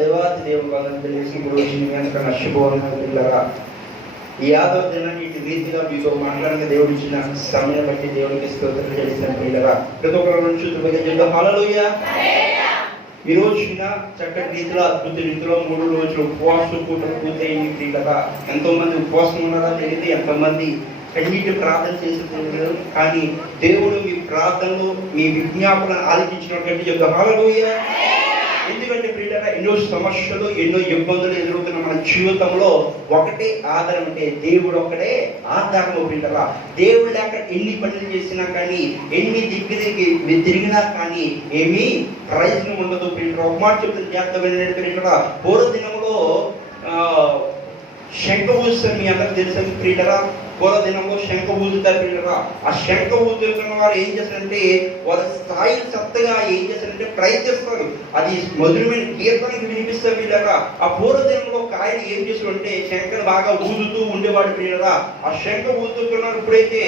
దేవాతి దేవుడు తెలిసి ఈరోజు మీ అంతా నష్టపోవాలని పిల్లరా ఈ ఆదర దినాన్ని ఇటు రీతిగా మీతో మాట్లాడిన దేవుడు ఇచ్చిన సమయం బట్టి దేవుడికి స్తోత్రం చేసిన పిల్లరా ప్రతి ఒక్కరి నుంచి హల్లెలూయా. ఈ రోజున చక్కటి రీతిలో అద్భుత రీతిలో 3 రోజులు ఉపవాస కూటమి పూర్తయింది పిల్లరా. ఎంతో మంది ఉపవాసం ఉన్నారా తెలియదు, ఎంతమంది కన్నీటి ప్రార్థన చేసి తెలియదు, కానీ దేవుడు మీ ప్రార్థనలు మీ విజ్ఞాపన ఆలోచించినటువంటి హల్లెలూయా. ఎందుకంటే ప్రియులారా, ఎన్నో సమస్యలు ఎన్నో ఇబ్బందులు ఎదురవుతున్న మన జీవితంలో ఒకటే ఆధారం అంటే దేవుడు ఒక్కడే ఆధారము ప్రియులారా. దేవుడు లేక ఎన్ని పనులు చేసినా కానీ ఎన్ని దగ్గరికి తిరిగినా కానీ ఏమీ ప్రయోజనం ఉండదు ప్రియులారా. ఒక మాట చెప్తుంది జాగ్రత్త ప్రియులారా. పూర్వదినంలో శంఖ ఊదుతారు, మీ అందరికి తెలుసు ప్రియులారా. పూర్వదినంలో శంఖ ఊదుతారు ప్రియులారా. ఆ శంఖ ఊదుతున్న వారు ఏం చేస్తారంటే వాళ్ళ స్థాయి సత్తగా ఏం చేస్తారంటే ప్రయత్నిస్తారు, అది మధురమైన కీర్తనకి వినిపిస్తారు ప్రియులారా. ఆ పూర్వదినంలో ఒక ఆయన ఏం చేస్తాడంటే శంఖను బాగా ఊదుతూ ఉండేవాడు ప్రియులారా. ఆ శంఖ ఊదుతున్నారు. ఇప్పుడైతే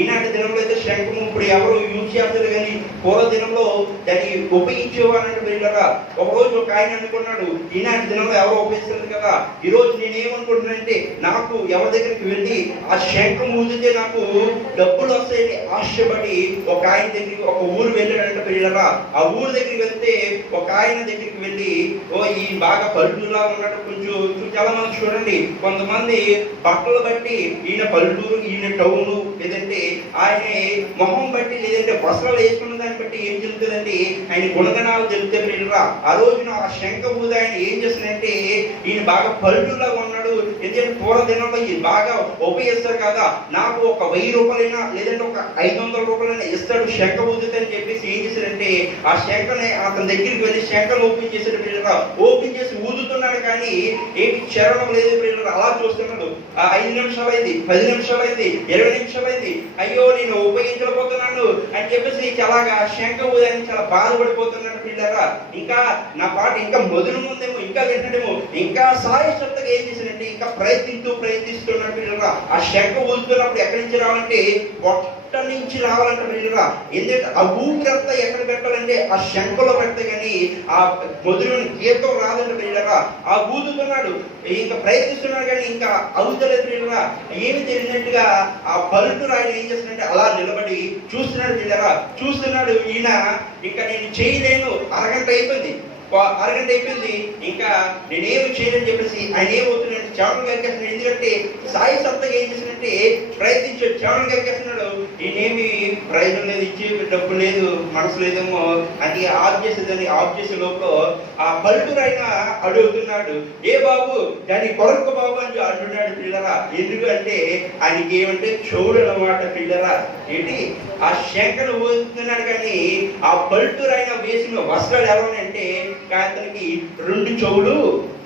ఈనాటి దినంలో అయితే శంఖము ఇప్పుడు ఎవరు యూజ్ చేస్తారు, కానీ పూర్వదినంలో దాన్ని ఉపయోగించేవారంటే ప్రియులారా. ఒకరోజు ఒక ఆయన అనుకున్నాడు, ఈనాటి దినంలో ఎవరు ఉపయోగిస్తారు కదా, ఈరోజు నేనేమనుకుంటున్నానంటే నాకు ఎవరి దగ్గరికి వెళ్ళి ఆ శంఖం ఊదితే నాకు డబ్బులు వస్తాయని ఆశపడి ఒక ఆయన దగ్గరికి ఒక ఊరు వెళ్ళాడంట పిల్లరా. ఆ ఊరు దగ్గరికి వెళ్తే ఒక ఆయన దగ్గరికి వెళ్ళి, ఈ బాగా పల్లెటూరులా ఉన్నాడు. కొంచెం చాలా మంది చూడండి, కొంతమంది బట్టలు బట్టి ఈయన పల్లెటూరు ఈయన టౌను, లేదంటే ఆయన మొహం బట్టి లేదంటే వస్త్రాలు వేసుకున్న దాన్ని బట్టి ఏం జరుగుతుందండి ఆయన గుణగణాలు తెలితే పిల్లరా. ఆ రోజున ఆ శంఖ ఊద ఆయన ఏం చేస్తుందంటే ఈయన బాగా పల్లెటూరులాగా ఉన్నాడు. ఎందుకంటే పూర్వదినంలో బాగా ఉపయోగిస్తారు కదా, నాకు ఒక 1000 రూపాయలైనా లేదంటే ఒక 500 రూపాయలైనా ఇస్తాడు శంఖ ఊదుతని చెప్పేసి ఏం చేశారంటే ఆ శంఖని అతని దగ్గరికి వెళ్ళి శంఖను ఓపెన్ చేసాడు పిల్లరా. ఓపెన్ చేసి ఊదుతున్నాడు, కానీ ఏంటి చరణం లేదు పిల్లరా. అలా చూస్తున్నాడు. 5 నిమిషాలు అయింది, 10 నిమిషాలు అయింది, 20 నిమిషాలు అయింది. అయ్యో నేను ఉపయోగించలేకపోతున్నాను అని చెప్పేసి చాలాగా శంఖ ఊదని చాలా బాధపడిపోతున్నాడు పిల్లరా. ఇంకా నా పాట ఇంకా మొదలు ఉందేమో, ఇంకా వింటాడేమో, ఇంకా సాయశక్తిగా ఏం చేశాడంటే ఇంకా ప్రయత్నిస్తున్నాడు పిల్లరా. ఆ శంఖ ఊదుతున్నప్పుడు ఎక్కడి నుంచి రావాలంటే పొట్ట నుంచి రావాలంట పిల్లరా. ఎందుకంటే ఆ ఊపిరంతా ఎక్కడ పెట్టాలంటే ఆ శంఖలో పెడితే కానీ ఆ మధురమైన గీతం రాదంట పిల్లరా. ఆ ఊదుతున్నాడు, ఇంకా ప్రయత్నిస్తున్నాడు, కానీ ఇంకా అవుతలేదు పిల్లరా. ఏమి తెలియనట్టుగా ఆ పల్లెటూరు ఆయన ఏం చేస్తున్నాడంటే అలా నిలబడి చూస్తున్నాడు పిల్లరా. చూస్తున్నాడు ఈయన, ఇంకా నేను చేయలేను, అరగంట అయిపోయింది, ఇంకా నేనేమి చేయలేని చెప్పేసి ఆయన ఏమవుతున్నాడు చెమటలు గక్కేస్తున్నాడు. ఎందుకంటే సాయి సత్తగా ఏం చేసినట్టే ప్రయత్నించాడు, చెమటలు గక్కేస్తున్నాడు. నేనేమి ప్రయోజనం లేదు, ఇచ్చే డబ్బు లేదు, మనసు లేదేమో అని ఆఫ్ చేసే లోపల ఆ పల్లెటూరు ఆయన అడుగుతున్నాడు, ఏ బాబు దాన్ని కొరకు బాబు అని అంటున్నాడు పిల్లరా. ఎందుకంటే ఆయనకి ఏమంటే చెవుడు అన్నమాట పిల్లరా. ఏంటి ఆ శంఖను ఊదుతున్నాడు, కానీ ఆ పల్లెటూరు ఆయన వేసిన వస్త్రాలు ఎలా ఉన్నాయంటే అతనికి 2 చెవులు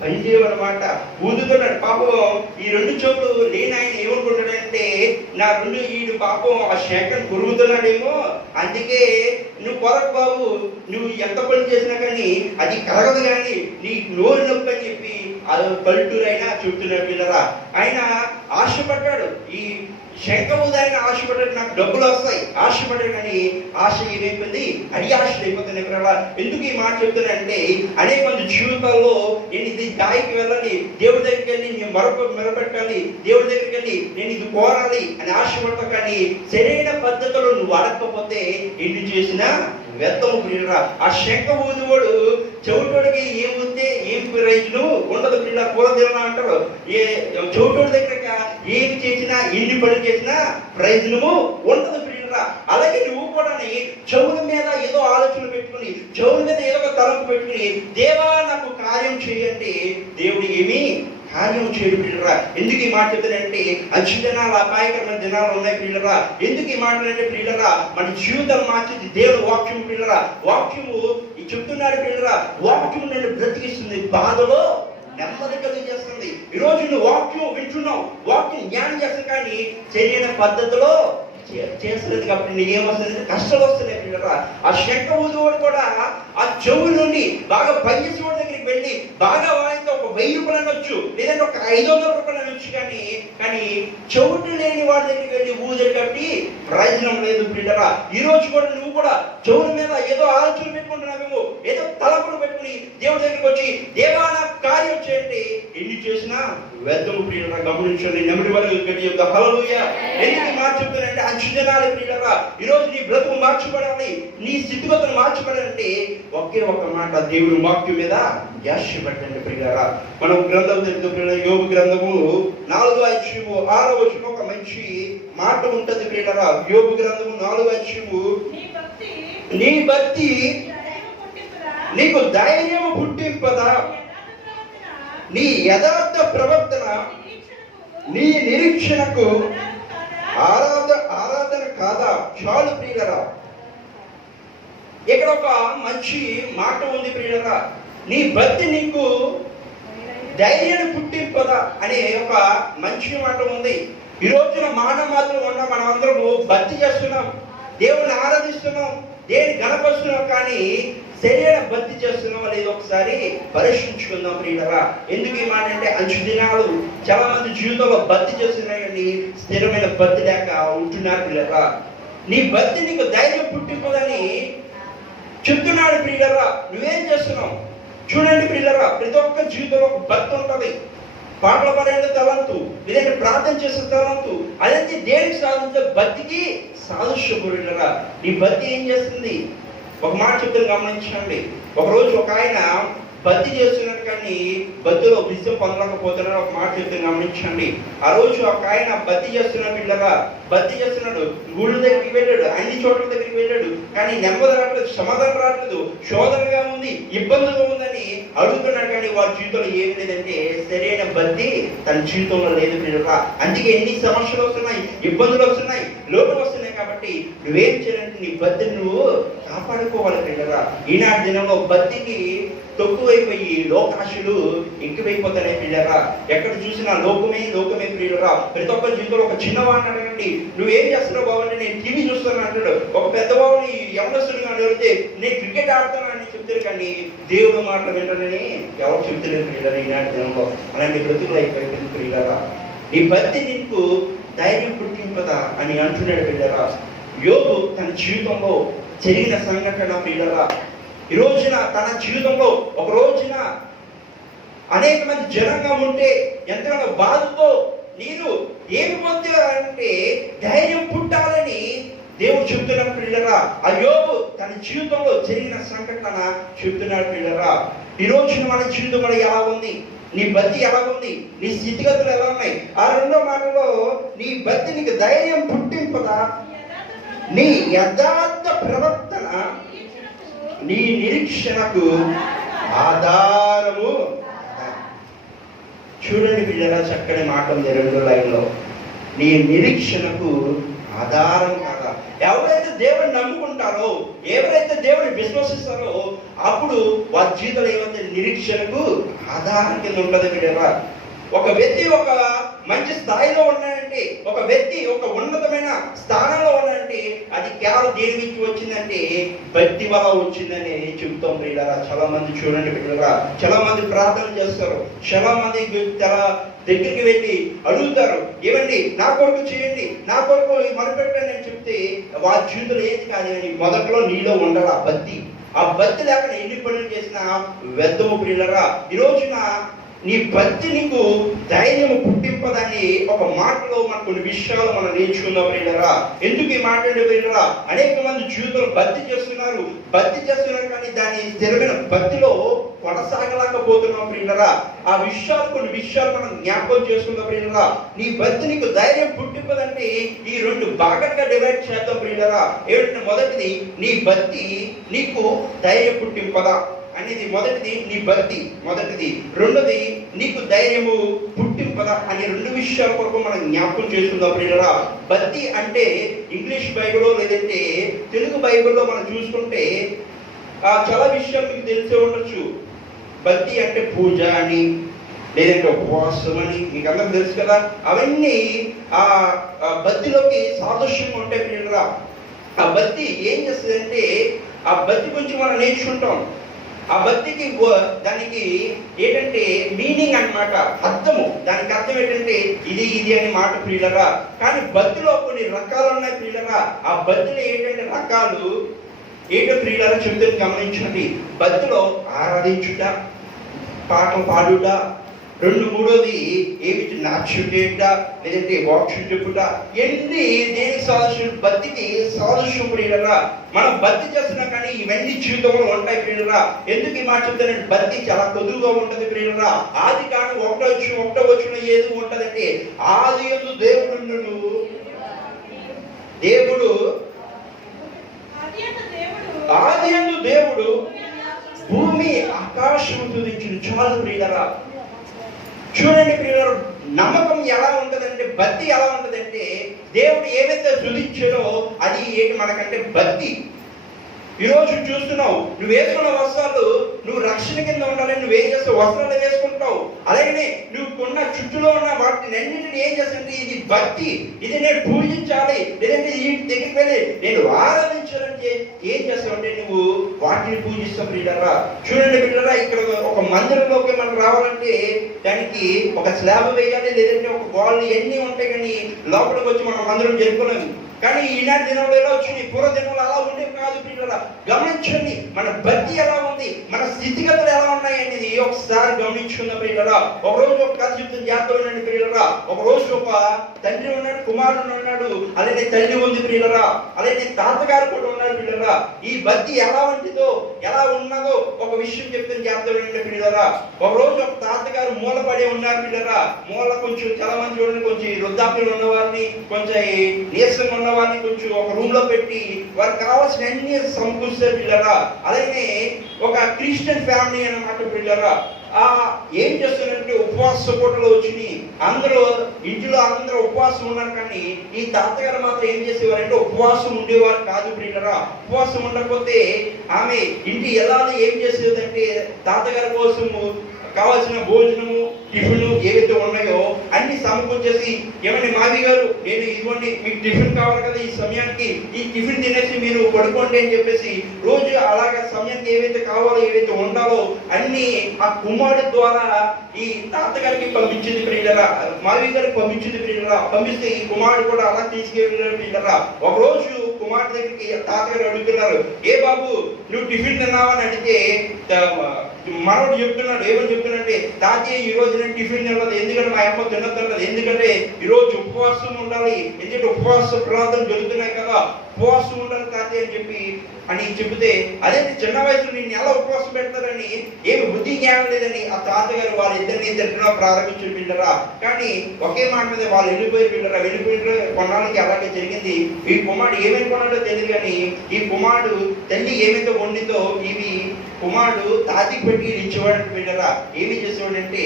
పనిచేయమన్నమాట. ఊదుతున్నాడు. పాపం ఈ 2 చెవులు లేని ఆయన ఏమనుకుంటాడంటే నా 2 ఈడు పాపం ఆ శంఖను కొరుగుతున్నాడేమో, అందుకే నువ్వు కొరకు బాబు, నువ్వు ఎంత పని చేసినా కానీ అది కలగదు, కానీ నీ నోరు నొప్పి అని చెప్పి ఆ పల్లెటూరు అయినా చెప్తున్నాడు పిల్లరా. ఆయన ఆశపడ్డాడు, ఈ శంఖ ఊదాయన ఆశపడ్డాడు, నాకు డబ్బులు వస్తాయి ఆశపడ్డాడు, కానీ ఆశ ఏమైపోయింది అది ఆశ అయిపోతుంది పిల్లరా. ఎందుకు ఈ మాట చెప్తున్నానంటే అనేక మంది జీవితాల్లో నేను ఇది దాయికి వెళ్ళాలి, దేవుడి దగ్గరికి వెళ్ళి నేను మెరపెట్టాలి, దేవుడి దగ్గరికి వెళ్ళి నేను ఇది కోరాలి అని ఆశపడతా, కానీ సరైన పద్ధతిలో నువ్వు అడగకపోతే ఎన్ని చేసినా వ్యర్థం పిల్లరా. ఆ శంఖ ఊదివాడు చెవిటోడికి ఏం ఊదితే ఏం ప్రయోజనం ఉండదు పిల్ల. పూలదిన అంటారు, ఏ చెవిటోడి దగ్గర ఏమి చేసినా ఎన్ని పనులు చేసినా ప్రయోజనము ఉండదు పిల్లరా. అలాగే నువ్వు కూడా చెవుల మీద ఏదో ఆలోచన పెట్టుకుని, చెవుల మీద ఏదో ఒక తలంపు పెట్టుకుని దేవా నాకు కార్యం చేయండి, దేవుడు ఏమి కార్యం చేయడు పిల్లరా. ఎందుకు ఈ మాట చెప్తానంటే అంచు దినాలు అపాయకరమైన దినాలు ఉన్నాయి పిల్లరా. ఎందుకు ఈ మాటలంటే పిల్లరా మన జీవితం మార్చింది దేవుడు వాక్యం పిల్లరా. వాక్యము చెప్తున్నాడు పిల్లరా, వాక్యం నేను బ్రతికిస్తుంది, బాధలో నెమ్మది కలిగజేస్తుంది. ఈరోజు నువ్వు వాక్యం వింటున్నావు, వాక్యం జ్ఞానం చేస్తావు, కానీ సరైన పద్ధతిలో చేస్తలేదు కాబట్టి నీకేమొస్తుంది, కష్టాలు వస్తున్నాయి పిల్లరా. ఆ శంఖ ఊదువాడు కూడా ఆ చెవుల నుండి బాగా పనిచేసే వాడి దగ్గరికి వెళ్ళి బాగా వాడితే ఒక 1000 రూపాయలు అనొచ్చు, లేదంటే ఒక 500 రూపాయలు అనొచ్చు, కానీ చెవుడు లేని వాడి దగ్గరికి వెళ్ళి ఊదరు కాబట్టి ప్రయోజనం లేదు పిల్లరా. ఈ రోజు కూడా నువ్వు కూడా చెవుల మీద ఏదో ఆలోచన పెట్టుకుంటున్నావేమో, ఏదో తలపులు పెట్టుకుని దేవుడి దగ్గరికి వచ్చి దేవా నాకు కార్యం చేయండి, ఎన్ని చేసినా వ్యర్థము ప్రియులరా. గమనించండి, నెమ్మది వరకు గట్టి యొక్క హల్లెలూయా. ఎందుకు మార్చుతానంటే అంచుజనాలి ప్రియులరా. ఈరోజు నీ బ్రతుకు మార్చబడాలి, నీ స్థితిగతులు మార్చబడాలంటే ఒకే ఒక మాట, దేవుడు వాక్యం మీద ధ్యాస పెట్టండి ప్రియులరా. మనం గ్రంథం తెలుసు, యోబు గ్రంథము 4:6 ఒక మంచి మాట ఉంటది ప్రియులరా. యోబు గ్రంథము 4:6, నీ భక్తి నీకు ధైర్యం పుట్టింపదా, నీ యథార్థ ప్రవర్తన నీ నిరీక్షణకు ఆరాధన కాదా. చాలు ప్రియులరా. ఇక్కడ ఒక మంచి మాట ఉంది ప్రియులరా. నీ భక్తి నీకు ధైర్యాన్ని పుట్టింపదా అనే ఒక మంచి మాట ఉంది. ఈ రోజున మానవాదులు ఉన్న మనం అందరము భక్తి చేస్తున్నాం, దేవుని ఆరాధిస్తున్నాం, దేవుని గణపరుస్తున్నాం, కానీ శరీర భక్తి చేస్తున్నాం అనేది ఒకసారి పరీక్షించుకుందాం ప్రియులరా. ఎందుకు ఈ మాట అంటే అంచు దినాలు చాలా మంది జీవితంలో భక్తి చేస్తున్నారు కానీ స్థిరమైన భక్తి లేక ఉంటున్నారు ప్రియులరా. నీ భక్తి నీకు ధైర్యం పుట్టింపదని చెప్తున్నాడు ప్రియులరా. నువ్వేం చేస్తున్నావు చూడండి ప్రియులరా. ప్రతి ఒక్క జీవితంలో ఒక భక్తి ఉంటుంది. పాటలు పాడే తలంతు, లేదంటే ప్రార్థన చేసే తలంతు, అదంటే దేనికి సాధించే భక్తికి సాదృశ్యపడురా. నీ భక్తి ఏం చేస్తుంది? ఒక మాట చెప్తాను గమనించండి. ఒకరోజు ఒక ఆయన భక్తి చేస్తున్నాడు కానీ భక్తిలో విజయం పొందలేకపోతున్నాడు. ఒక మాట చెప్తాను గమనించండి. ఆ రోజు ఒక ఆయన భక్తి చేస్తున్నాడు పిల్లగా, భక్తి చేస్తున్నాడు, గుళ్ళ దగ్గరికి వెళ్ళాడు, అన్ని చోట్ల దగ్గరికి వెళ్ళాడు, కానీ నెమ్మది రావట్లేదు, సమాధానం రావట్లేదు, శోధనగా ఉంది, ఇబ్బందులుగా ఉందని అడుగుతున్నాడు. కానీ వారి జీవితంలో ఏం లేదంటే సరైన భక్తి తన జీవితంలో లేదు పిల్లగా. అందుకే ఎన్ని సమస్యలు వస్తున్నాయి, ఇబ్బందులు వస్తున్నాయి, లోపలు వస్తున్నాయి. కాబట్టి నువ్వేం చేయాలంటే నీ భక్తిని నువ్వు కాపాడుకోవాలి పిల్లగా. ఈనాటి దినంలో భక్తికి తక్కువైపోయి లోకాశులు ఎక్కువైపోతాయి పిల్లరా. ఎక్కడ చూసినా లోకమే ప్రియులరా. ప్రతి ఒక్క జీవితంలో ఒక చిన్నవాడిని అడగండి, నువ్వేం చేస్తున్నావు బాబు అంటే నేను టీవీ చూస్తాను అంటాడు. ఒక పెద్ద బాబుని యవనస్తుడిగా అడిగితే నేను క్రికెట్ ఆడుతాను అని చెప్తారు. కానీ దేవుడు మాటలు వింటానని ఎవరు చెప్తలేదు ప్రియులరా. ఈనాటి దినంలో అలాంటి బ్రతుకులు అయిపోయింది ప్రియులరా. నీ భక్తి నీకు ధైర్యం పుట్టింపదా అని అంటున్నాడు పిల్లరా. యోబు తన జీవితంలో జరిగిన సంఘటన ప్రియులరా. ఈ రోజున తన జీవితంలో ఒక రోజున అనేక మంది జనంగా ఉంటే ఎంతగానో బాధతో నేను ఏమి పొందా అంటే ధైర్యం పుట్టాలని దేవుడు చెప్తున్నాడు పిల్లరా. ఆ యోబు తన జీవితంలో జరిగిన సంఘటన చెప్తున్నాడు పిల్లరా. ఈ రోజున మన జీవితం కూడా ఎలా ఉంది, నీ భక్తి ఎలా ఉంది, నీ స్థితిగతులు ఎలా ఉన్నాయి. ఆ రెండో మాటలో నీ భక్తి నీకు ధైర్యం పుట్టింపదా, నీ యథార్థ ప్రవర్తన నీ నిరీక్షణకు ఆధారము. చూడండి పిల్లరా, చక్కని మాట ఉంది 2వ లైన్లో. నీ నిరీక్షణకు ఆధారం కాదా. ఎవరైతే దేవుడిని నమ్ముకుంటారో, ఎవరైతే దేవుడిని విశ్వసిస్తారో అప్పుడు వారి జీవితంలో ఏమైతే నిరీక్షణకు ఆధారం కింద ఉంటుంది పిల్లరా. ఒక వ్యక్తి ఒక మంచి స్థాయిలో ఉన్నాడంటే, ఒక వ్యక్తి ఒక ఉన్నతమైన స్థానంలో ఉన్నాడంటే అది కేవలం దేని నుంచి వచ్చిందంటే భక్తి వల్ల వచ్చిందని చెబుతాం ప్రియులారా. చాలా మంది చూడండి పిల్లరా, చాలా మంది ప్రార్థన చేస్తారు, చాలా మంది చాలా దగ్గరికి వెళ్ళి అడుగుతారు, ఏమండి నా కొరకు చేయండి, నా కొరకు మొదలుపెట్టండి అని చెప్తే వారి జీవితంలో ఏది కాదు. కానీ మొదట్లో నీలో ఉండాలి ఆ భక్తి. ఆ భక్తి లేకుండా ఎన్ని పనులు చేసినా వ్యర్థము ప్రియులారా. ఈ రోజున నీ భక్తి నీకు ధైర్యం పుట్టింపదని ఒక మాటలో మన కొన్ని విషయాలు మనం నేర్చుకుందాం ప్రియులారా. ఎందుకు ఈ మాట అంటే ప్రియులారా, అనేక మంది జీవితంలో భక్తి చేస్తున్నారు కానీ దాని స్థిరమైన భక్తిలో కొనసాగలేకపోతున్నాం ప్రియులారా. ఆ విషయాలు కొన్ని విషయాలు మనం జ్ఞాపకం చేసుకుందాం ప్రియులారా. నీ భక్తి నీకు ధైర్యం పుట్టింపదంటే ఈ 2 భాగాలుగా డివైడ్ చేద్దాం ప్రియులారా. ఏమిటంటే మొదటిది నీ భక్తి నీకు ధైర్యం పుట్టింపదా అనేది మొదటిది, నీ భక్తి మొదటిది. రెండోది నీకు ధైర్యము పుట్టింపదా అనే 2 విషయాల కొరకు మనం జ్ఞాపకం చేసుకుందాం ప్రియులారా. భక్తి అంటే ఇంగ్లీష్ బైబిల్లో లేదంటే తెలుగు బైబిల్లో మనం చూసుకుంటే చాలా విషయాలు మీకు తెలిసే ఉండొచ్చు. భక్తి అంటే పూజ అని, లేదంటే ఉపవాసం అని మీకు అందరికి తెలుసు కదా. అవన్నీ ఆ భక్తిలోకి సాదృశ్యంగా ఉంటాయి ప్రియులారా. ఆ భక్తి ఏం చేస్తుందంటే ఆ భక్తి గురించి మనం నేర్చుకుంటాం. ఆ భక్తికి దానికి ఏంటంటే మీనింగ్ అన్నమాట, అర్థము. దానికి అర్థం ఏంటంటే ఇది అనే మాట ప్రియులరా. కానీ భక్తిలో కొన్ని రకాలు ఉన్నాయి ప్రియులరా. ఆ భక్తిలో ఏంటంటే రకాలు ఏంటో ప్రియులారా చెబుతాను గమనించండి. భక్తిలో ఆరాధించుట, పాటలు పాడుట, మూడోది ఏమిటి నాట్యుట, లేదంటే వాక్యం చెప్పుట, ఎన్ని దేనికి సాదృశ్యం? భక్తికి సాదృశ్యం ప్రియులరా. మనం భక్తి చేస్తున్నాం కానీ ఇవన్నీ జీవితంలో ఉంటాయి ప్రియులరా. ఎందుకు ఈ మాట చెప్తానంటే భక్తి చాలా కొదువుగా ఉంటుంది ప్రియులరా. ఆది కాని ఒకటో వచ్చిన ఏది ఉంటదంటే ఆది యందు దేవుడు భూమి ఆకాశం తుదించిన చాలు ప్రియులరా. చూడండి ప్రియులారా, నమ్మకం ఎలా ఉంటదంటే, భక్తి ఎలా ఉంటదంటే, దేవుడు ఏవైతే సృజించాడో అది ఏంటి మనకంటే భక్తి. ఈరోజు చూస్తున్నావు, నువ్వు వేసుకున్న వస్త్రాలు నువ్వు రక్షణ కింద ఉండాలని నువ్వు ఏం చేస్తావు? వస్త్రాలు వేసుకుంటావు. అలాగనే నువ్వు కొన్న చుట్టూలో ఉన్న వాటిని అన్నింటినీ ఏం చేస్తుంటే ఇది భక్తి, ఇది నేను పూజించాలి, లేదంటే ఈ దగ్గరికి వెళ్ళి నేను ఆరాధించాలంటే ఏం చేస్తావంటే నువ్వు వాటిని పూజిస్తావు ప్రియులారా. చూడండి ప్రియులారా, ఇక్కడ ఒక మందిరంలోకి మనం రావాలంటే దానికి ఒక స్లాబ్ వేయాలి, లేదంటే ఒక గోళ్ళు ఎన్ని ఉంటాయి, కానీ లోపలికి వచ్చి మనం మందిరం జరుపుకోలేము. కానీ ఈనాటి దినంలో ఎలా వచ్చింది, పూర్వ దినంలో అలా ఉండేవి కాదు ప్రియులారా. గమనించండి మన భక్తి ఎలా ఉంది, మన స్థితిగతులు ఎలా ఉన్నాయి అనేది ఒకసారి గమనించుకుందాం ప్రియులారా. ఒక రోజు ఒక కథ చెప్తుంది, జాగ్రత్తగా ఉండండి ప్రియులారా. ఒక రోజు ఒక తండ్రి ఉన్నాడు, కుమారుడు ఉన్నాడు, అలాగే తల్లి ఉంది ప్రియులారా, అలాగే తాతగారు కూడా ఉన్నారు ప్రియులారా. ఈ భక్తి ఎలా ఉంటుందో ఎలా ఉన్నదో ఒక విషయం చెప్తుంది, జాగ్రత్తగా ఉండండి ప్రియులారా. ఒక రోజు ఒక తాతగారు మూలపడి ఉన్నారు ప్రియులారా. మూల కొంచెం చాలా మంది చూడండి, కొంచెం వృద్ధాప్యులు ఉన్న వారిని, కొంచెం నీరసంగా ఉన్న వారిని కొంచెం ఒక రూమ్ లో పెట్టి వారికి కావాల్సిన అన్ని సమకూర్చారు పిల్లరా. అలాగే ఒక క్రిస్టియన్ ఫ్యామిలీ అన్నమాట పిల్లరా. ఏం చేస్తున్నారంటే ఉపవాస పూటలు వచ్చినాయి, అందరూ ఇంటిలో అందరూ ఉపవాసం ఉన్నారు. కానీ ఈ తాతగారు మాత్రం ఏం చేసేవారంటే ఉపవాసం ఉండేవారు కాదు ప్రియులరా. ఉపవాసం ఉండకపోతే ఆమె ఇంటి ఎలా ఏం చేసేదంటే తాతగారి కోసము కావాల్సిన భోజనము, టిఫిన్ ఏవైతే ఉన్నాయో అన్ని సమకూర్చేసి, ఏమండి మావి గారు నేను ఇదిగోండి మీకు టిఫిన్ కావాలి కదా, ఈ సమయానికి ఈ టిఫిన్ తినేసి మీరు పడుకోండి అని చెప్పేసి రోజు అలాగా సమయానికి ఏవైతే కావాలో ఏవైతే ఉండాలో అన్ని ఆ కుమారుడి ద్వారా ఈ తాతగారికి పంపించింది ప్రియులరా, మావి గారికి పంపించింది ప్రియులరా. పంపిస్తే ఈ కుమారుడు కూడా అలా తీసుకెళ్ళారు ప్రియులరా. ఒక రోజు కుమారుడి దగ్గరికి తాతగారు అడుగుతున్నారు, ఏ బాబు నువ్వు టిఫిన్ తిన్నావా అని అడిగితే మనోడు చెప్తున్నాడు, ఏమని చెప్తున్నాడంటే తాతయ్య ఈ రోజు నేను టిఫిన్ తినలేదు, ఎందుకంటే మా అమ్మ తినలేదు, ఎందుకంటే ఈరోజు ఉపవాసం ఉండాలి, ఎందుకంటే ఉపవాస ప్రార్థన జరుగుతున్నాయి కదా, ఉపవాసం ఉండాలి తాతయ్య అని చెబితే అదే చిన్న వయసులో నేను ఎలా ఉపవాసం పెడతారని ఏమి బుద్ధి జ్ఞానం లేదని ఆ తాతగారు వాళ్ళిద్దరిని తిట్టడం ప్రారంభించి పిల్లరా. కానీ ఒకే మాట మీద వాళ్ళు వెళ్ళిపోయి పిల్లరా, వెళ్ళిపోయిన కొన్నాళ్ళకి అలాగే జరిగింది. ఈ కుమారుడు ఏమేమి కొన్నాడో తెలియదు, కానీ ఈ కుమారుడు తల్లి ఏమైతే వండిందో ఇవి కుమారుడు తాతికి పెట్టి ఇచ్చేవాడు పిల్లరా. ఏమి చేసేవాడంటే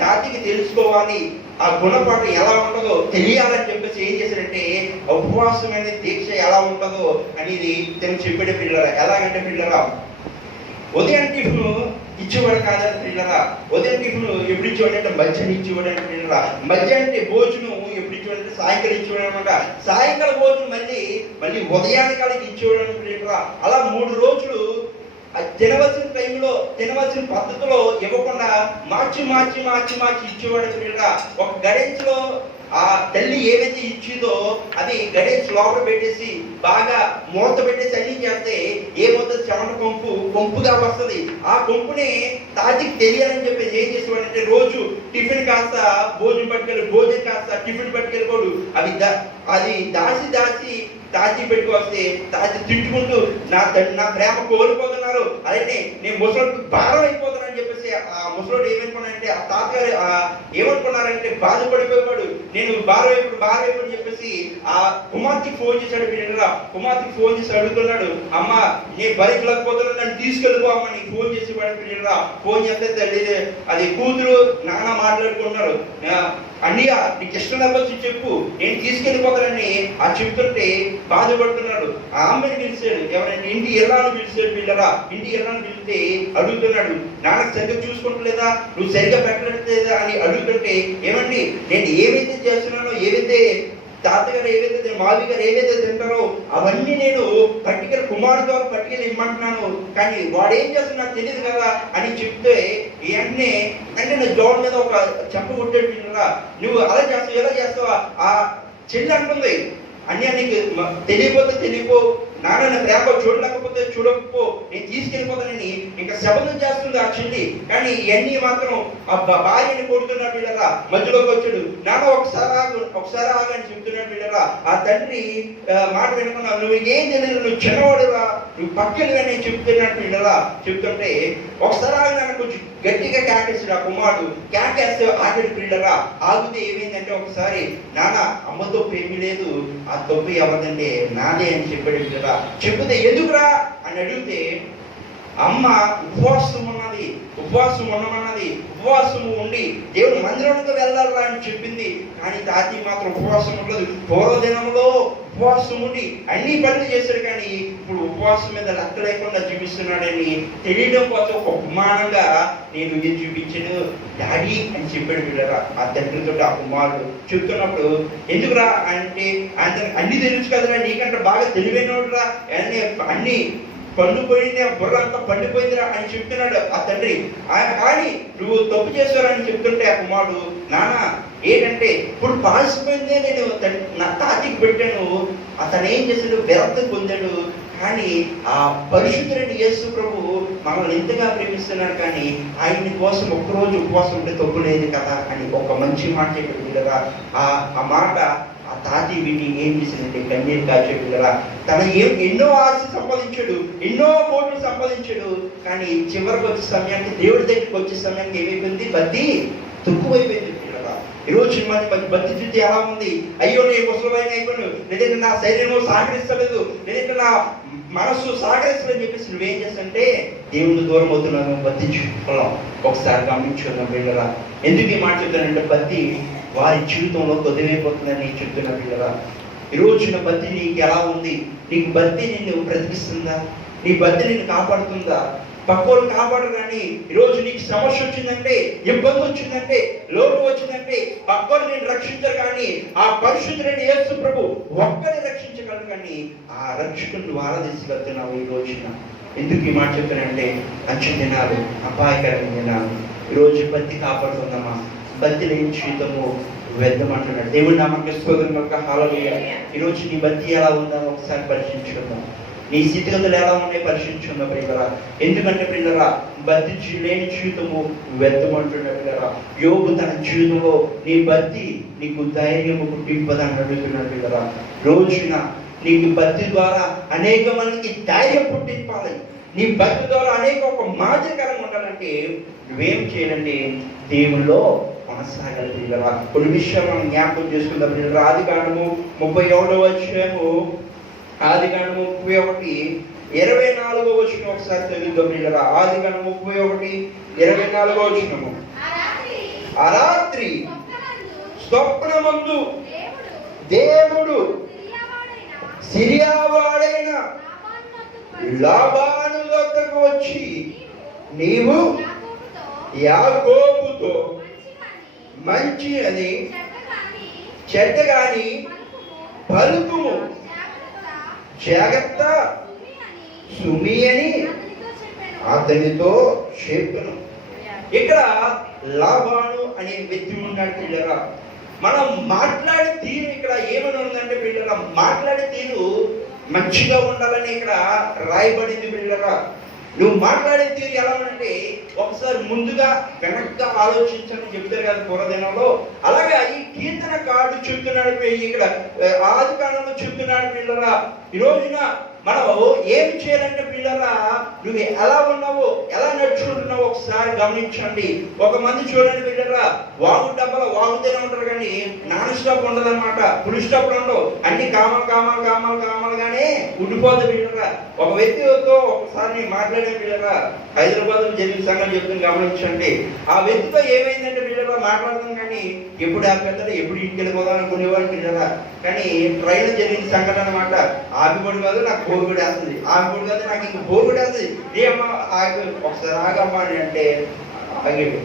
తాతికి తెలుసుకోవాలి, ఆ గుణపాఠం ఎలా ఉంటుందో తెలియాలని చెప్పేసి ఏం చేశారంటే ఉపవాసం అనేది దీక్ష ఎలా ఉంటుందో అనేది తను చెప్పాడు పిల్లరా. ఎలాగంటే పిల్లరా, ఉదయం టిఫిన్ ఇచ్చేవాడు కాదని పిల్లరా. ఉదయం టిఫిన్ ఎప్పుడు ఇచ్చేవాడు అంటే మధ్యాహ్నం ఇచ్చేవాడు అంటే పిల్లరా. మధ్యాహ్నం అంటే భోజనం ఎప్పుడు ఇచ్చేవాడు అంటే సాయంకాలం ఇచ్చేవాడు అనమాట. సాయంకాల భోజనం మళ్ళీ ఉదయానికాలకి ఇచ్చేవాడు పిల్లరా. అలా 3 రోజులు తినవలసిన టైంలో తినవలసిన పద్ధతిలో ఇవ్వకుండా మార్చి ఇచ్చేవాడు పిల్లరా. ఒక గడెన్స్లో ఆ తల్లి ఏవైతే ఇచ్చిందో అది గడెన్స్ లోపల పెట్టేసి బాగా మూత పెట్టేసి అన్ని చేస్తే ఏమవుతుంది, చెమట కొంపుగా వస్తుంది. ఆ కొంపుని తాతికి తెలియాలని చెప్పేసి ఏం చేసేవాడంటే రోజు టిఫిన్ కాస్త భోజనం పట్టుకెళ్ళి, భోజనం కాస్త టిఫిన్ పట్టుకెళ్ళిపోడు. అది దాచి తాజీ పెట్టుకొస్తే తాజీ తిట్టుకుంటూ నా ప్రేమ కోల్పోతున్నారు, అలాగే నేను ముసలోడికి భారం అయిపోతున్నానని చెప్పేసి ఆ ముసలోడు ఏమనుకున్నాడంటే ఆ తాతగారు ఏమనుకున్నారంటే బాధపడిపోయాడు, నేను భారం అయిపోయి చెప్పేసి ఆ కుమార్తెకి ఫోన్ చేశాడు పిల్లరా. కుమార్తెకి ఫోన్ చేసి అడుగుతున్నాడు, అమ్మ నేను బరికలేకపోతున్నాను, నన్ను తీసుకెళ్ళిపో అమ్మ, నీకు ఫోన్ చేసి పిల్లరా. ఫోన్ చేస్తే తల్లి అది కూతురు నాన్న మాట్లాడుకుంటున్నారు, అన్నయ్య నీకు ఇష్టం తప్పొచ్చి చెప్పు, నేను తీసుకెళ్ళిపోతానని ఆ చెప్తుంటే బాధపడుతున్నాడు. ఆ అమ్మని పిలిచాడు, ఎవరైనా ఇంటి ఎల్లాను పిలిచాడు పిల్లరా. ఇంటి ఎల్లాను పిలిస్తే అడుగుతున్నాడు, నాన్నకు సరిగ్గా చూసుకుంటలేదా, నువ్వు సరిగ్గా పెట్టలేదా అని అడుగుతుంటే, ఏమండి నేను ఏవైతే చేస్తున్నానో, ఏవైతే తాతగారు ఏవైతే మావి గారు ఏవైతే తింటారో అవన్నీ నేను పట్టుకెళ్ళి కుమారుడు ద్వారా పట్టుకెళ్ళి ఇమ్మంటున్నాను, కానీ వాడు ఏం చేస్తున్నా నాకు తెలియదు కదా అని చెప్తే ఇవన్నీ అంటే నా జోడ్ మీద ఒక చెప్ప కొట్టాడు పిల్లరా. నువ్వు అలా చేస్తావు ఎలా చేస్తావా? ఆ చెల్లి అంటుంది, అన్నీ నీకు తెలియకపోతే తెలియపో, నాన్న ప్రేమ చూడలేకపోతే చూడకపో, నేను తీసుకెళ్ళిపోతానని ఇంకా శపథం చేస్తుంది ఆ చెల్లి. కానీ ఇవన్నీ మాత్రం ఆ భార్యని కొడుతున్నాడు పిల్లరా. మధ్యలోకి వచ్చాడు, నాన్న ఒకసారి ఆగని చెప్తున్నాడు పిల్లరా. ఆ తండ్రి మాట వినకుండా, నువ్వు ఏం తెలియదు, నువ్వు చిన్నవాడురా, నువ్వు పక్కన నేను చెప్తున్నాడు పిల్లరా. చెప్తుంటే ఒకసారి ఆగినాక కొంచెం గట్టిగా కేకేసాడు ఆ కుమారుడు. కేకేస్తే ఆగడు పిల్లరా. ఆగితే ఏమైందంటే ఒకసారి, నాన్న అమ్మతో ప్రేమి లేదు, ఆ తప్పు ఎవరిదంటే నాదే అని చెప్పాడు పిల్లరా. చెప్తే ఎందుకురా అని అడిగితే, అమ్మ ఉపవాసం ఉండమన్నది, ఉపవాసము ఉండి దేవుడు మందిరానికి వెళ్ళాలా అని చెప్పింది. కానీ తాతి మాత్రం ఉపవాసం ఉండదు. పూర్వదినంలో ఉపవాసం ఉండి అన్ని పనులు చేశాడు, కానీ ఇప్పుడు ఉపవాసం మీద లెక్క లేకుండా జీవిస్తున్నాడని తెలియడం కోసం ఒక ఉపమానంగా నేను ఇది చూపించాను డాడీ అని చెప్పాడు పిల్లరా. ఆ తండ్రితో ఆ కుమారుడు చెప్తున్నప్పుడు, ఎందుకురా అంటే అన్ని తెలుసు కదరా, నీకంటే బాగా తెలివైనరా, అన్ని పండుపోయింది, బుర్ర అంతా పండిపోయిందిరా అని చెప్తున్నాడు ఆ తండ్రి. కానీ నువ్వు తప్పు చేశారని చెప్తుంటే ఆ కుమారుడు, నాన్న ఏంటంటే ఇప్పుడు పాల్సిపోయిందే నేను నా తాతికి పెట్టాను, అతను ఏం చేశాడు, వ్యర్థ పొందాడు. కానీ ఆ పరిశుద్ధుడైన యేసు ప్రభు మనల్ని ఎంతగా ప్రేమిస్తున్నాడు, కానీ ఆయన కోసం ఒక్కరోజు ఉపవాసం ఉంటే తప్పు లేదు కదా అని ఒక మంచి మాట చెప్పాడు కదా. ఆ మాట ఆ తాతి విని ఏం చేసిందంటే కన్నీరు కాచాడు కదా. ఎన్నో ఆశ సంపాదించాడు, ఎన్నో కోట్లు సంపాదించాడు, కానీ చివరికి వచ్చే సమయానికి, దేవుడి దగ్గరికి వచ్చే సమయానికి ఏమైపోయింది, బద్ది తక్కువైపోయింది పిల్లరా. ఈరోజు మంది బద్ది స్థితి ఎలా ఉంది, అయ్యో నేను ముసలివైన అయిపోయాను, లేదంటే నా శరీరం సహకరిస్తలేదు, లేదంటే నా మనస్సు సహకరిస్తలేదని చెప్పేసి నువ్వేం చేస్తుంటే దేవుని దూరం అవుతున్నాను, బద్ది చూసుకోవడం ఒకసారి గమనించుకున్నాం పిల్లరా. ఎందుకు ఈ మాట చెప్తానంటే, బద్ది వారి జీవితంలో కొద్దివైపోతుందని చెప్తున్న పిల్లరా. ఈరోజున బద్ది నీకు ఎలా ఉంది? నీకు బద్ది నిన్ను బ్రతికిస్తుందా? నీ బద్ది నిన్ను కాపాడుతుందా? పక్కోళ్ళు కాపాడు. కానీ ఈరోజు నీకు సమస్య వచ్చిందంటే, ఇబ్బంది వచ్చిందంటే, లోటు వచ్చిందంటే పక్కోళ్ళు నేను రక్షించరు, కానీ ఆ పరిశుద్ధుడైన యేసు ప్రభు ఒక్కరిని రక్షించగలరు. కానీ ఆ రక్షకుని ఆరాధించగలుగుతున్నావు ఈ రోజున. ఎందుకు ఈ మాట చెప్తానంటే, అంచు దినాలు అపాయకరమైన దినాలు. ఈరోజు బద్ది కాపాడుతుందమ్మా, బద్ది లేని జీవితము వ్యర్థమంటున్నాడు దేవుడు. నామకి స్తోత్రం యొక్క హల్లెలూయా. ఈరోజు నీ బద్ది ఎలా ఉందో ఒకసారి పరిశీలించుకుందాం. నీ స్థితిగతులు ఎలా ఉన్నాయి పరిశీలించుకుందాం పిల్లరా. ఎందుకంటే పిల్లరా, బద్ది లేని జీవితము వ్యర్థమంటున్నాడు పిల్లరా. యోబు తన జీవితంలో నీ బద్ది నీకు ధైర్యము పుట్టింపదని అడుగుతున్నాడు పిల్లరా. రోజున నీకు బద్ది ద్వారా అనేక మందికి ధైర్యం పుట్టింపాలి. నీ బద్ది ద్వారా అనేక ఒక మాదిరికరంగా ఉండాలంటే నువ్వేం చేయాలంటే దేవుల్లో కొనసాగాలి పిల్లరా. కొన్ని విషయాలు మనం జ్ఞాపకం చేసుకుందాం పిల్లరా. ఆదికాండము 31వ అధ్యాయము, ఆదికాండము 31:24 వచనం ఒకసారి చదువుదాం పిల్లరా. ఆదికాండము 31:24 వచనము. ఆ రాత్రి స్వప్నమందు దేవుడు సిరియావాడైన లాబాను వద్దకు వచ్చి, నీవు యాకోబుతో మంచి అని చెడ్డ గాని పలుకుము, జాగ్రత్త సుమి అని అతనితో చెప్పను. ఇక్కడ లాబాను అనే వ్యక్తి ఉన్నాడు పిల్లరా. మనం మాట్లాడే తీరు ఇక్కడ ఏమని ఉందంటే పిల్లరా, మాట్లాడే తీరు మంచిగా ఉండాలని ఇక్కడ రాయబడింది పిల్లరా. నువ్వు మాట్లాడే తీరు ఎలా అంటే ఒకసారి ముందుగా వెనక్గా ఆలోచించని చెప్తారు కదా పూర్వదినంలో. అలాగే ఈ కీర్తనకారుడు చెప్తున్నాడు ఇక్కడ ఆదికాండంలో చెప్తున్నాడు పిల్లరా. ఈ రోజున మనం ఏం చేయాలంటే పిల్లరా, నువ్వు ఎలా ఉన్నావో, ఎలా నడుచుకుంటున్నావో ఒకసారి గమనించండి. ఒక మంది చూడండి పిల్లరా, వాగు డబ్బాలో వాగుతూనే ఉంటారు, కానీ నాన్ స్టాప్ ఉండదు అనమాట. ఫుల్ స్టాప్ ఉండవు, అన్ని కామాలుగానే ఉండిపోతుంది పిల్లరా. ఒక వ్యక్తితో ఒకసారి మాట్లాడే పిల్లరా, హైదరాబాద్ లో జరిగిన సంగతి చెప్తుంది గమనించండి. ఆ వ్యక్తితో ఏమైందంటే పిల్లరా, మాట్లాడదాం కానీ ఎప్పుడు ఆపిపోతాడు, ఎప్పుడు ఇంటికి వెళ్ళిపోదాం అనుకునేవాళ్ళు పిల్లరా. కానీ ట్రైన్ జరిగిన సంఘటన అనమాట. ఆపిపడి కాదు, నాకు బోరు కూడా వేస్తుంది, ఆపిపడి కాదు, నాకు ఇంక బోరు కూడా వేస్తుంది. ఏమో ఒకసారి ఆగమ్మా అని అంటే ఆగాడు.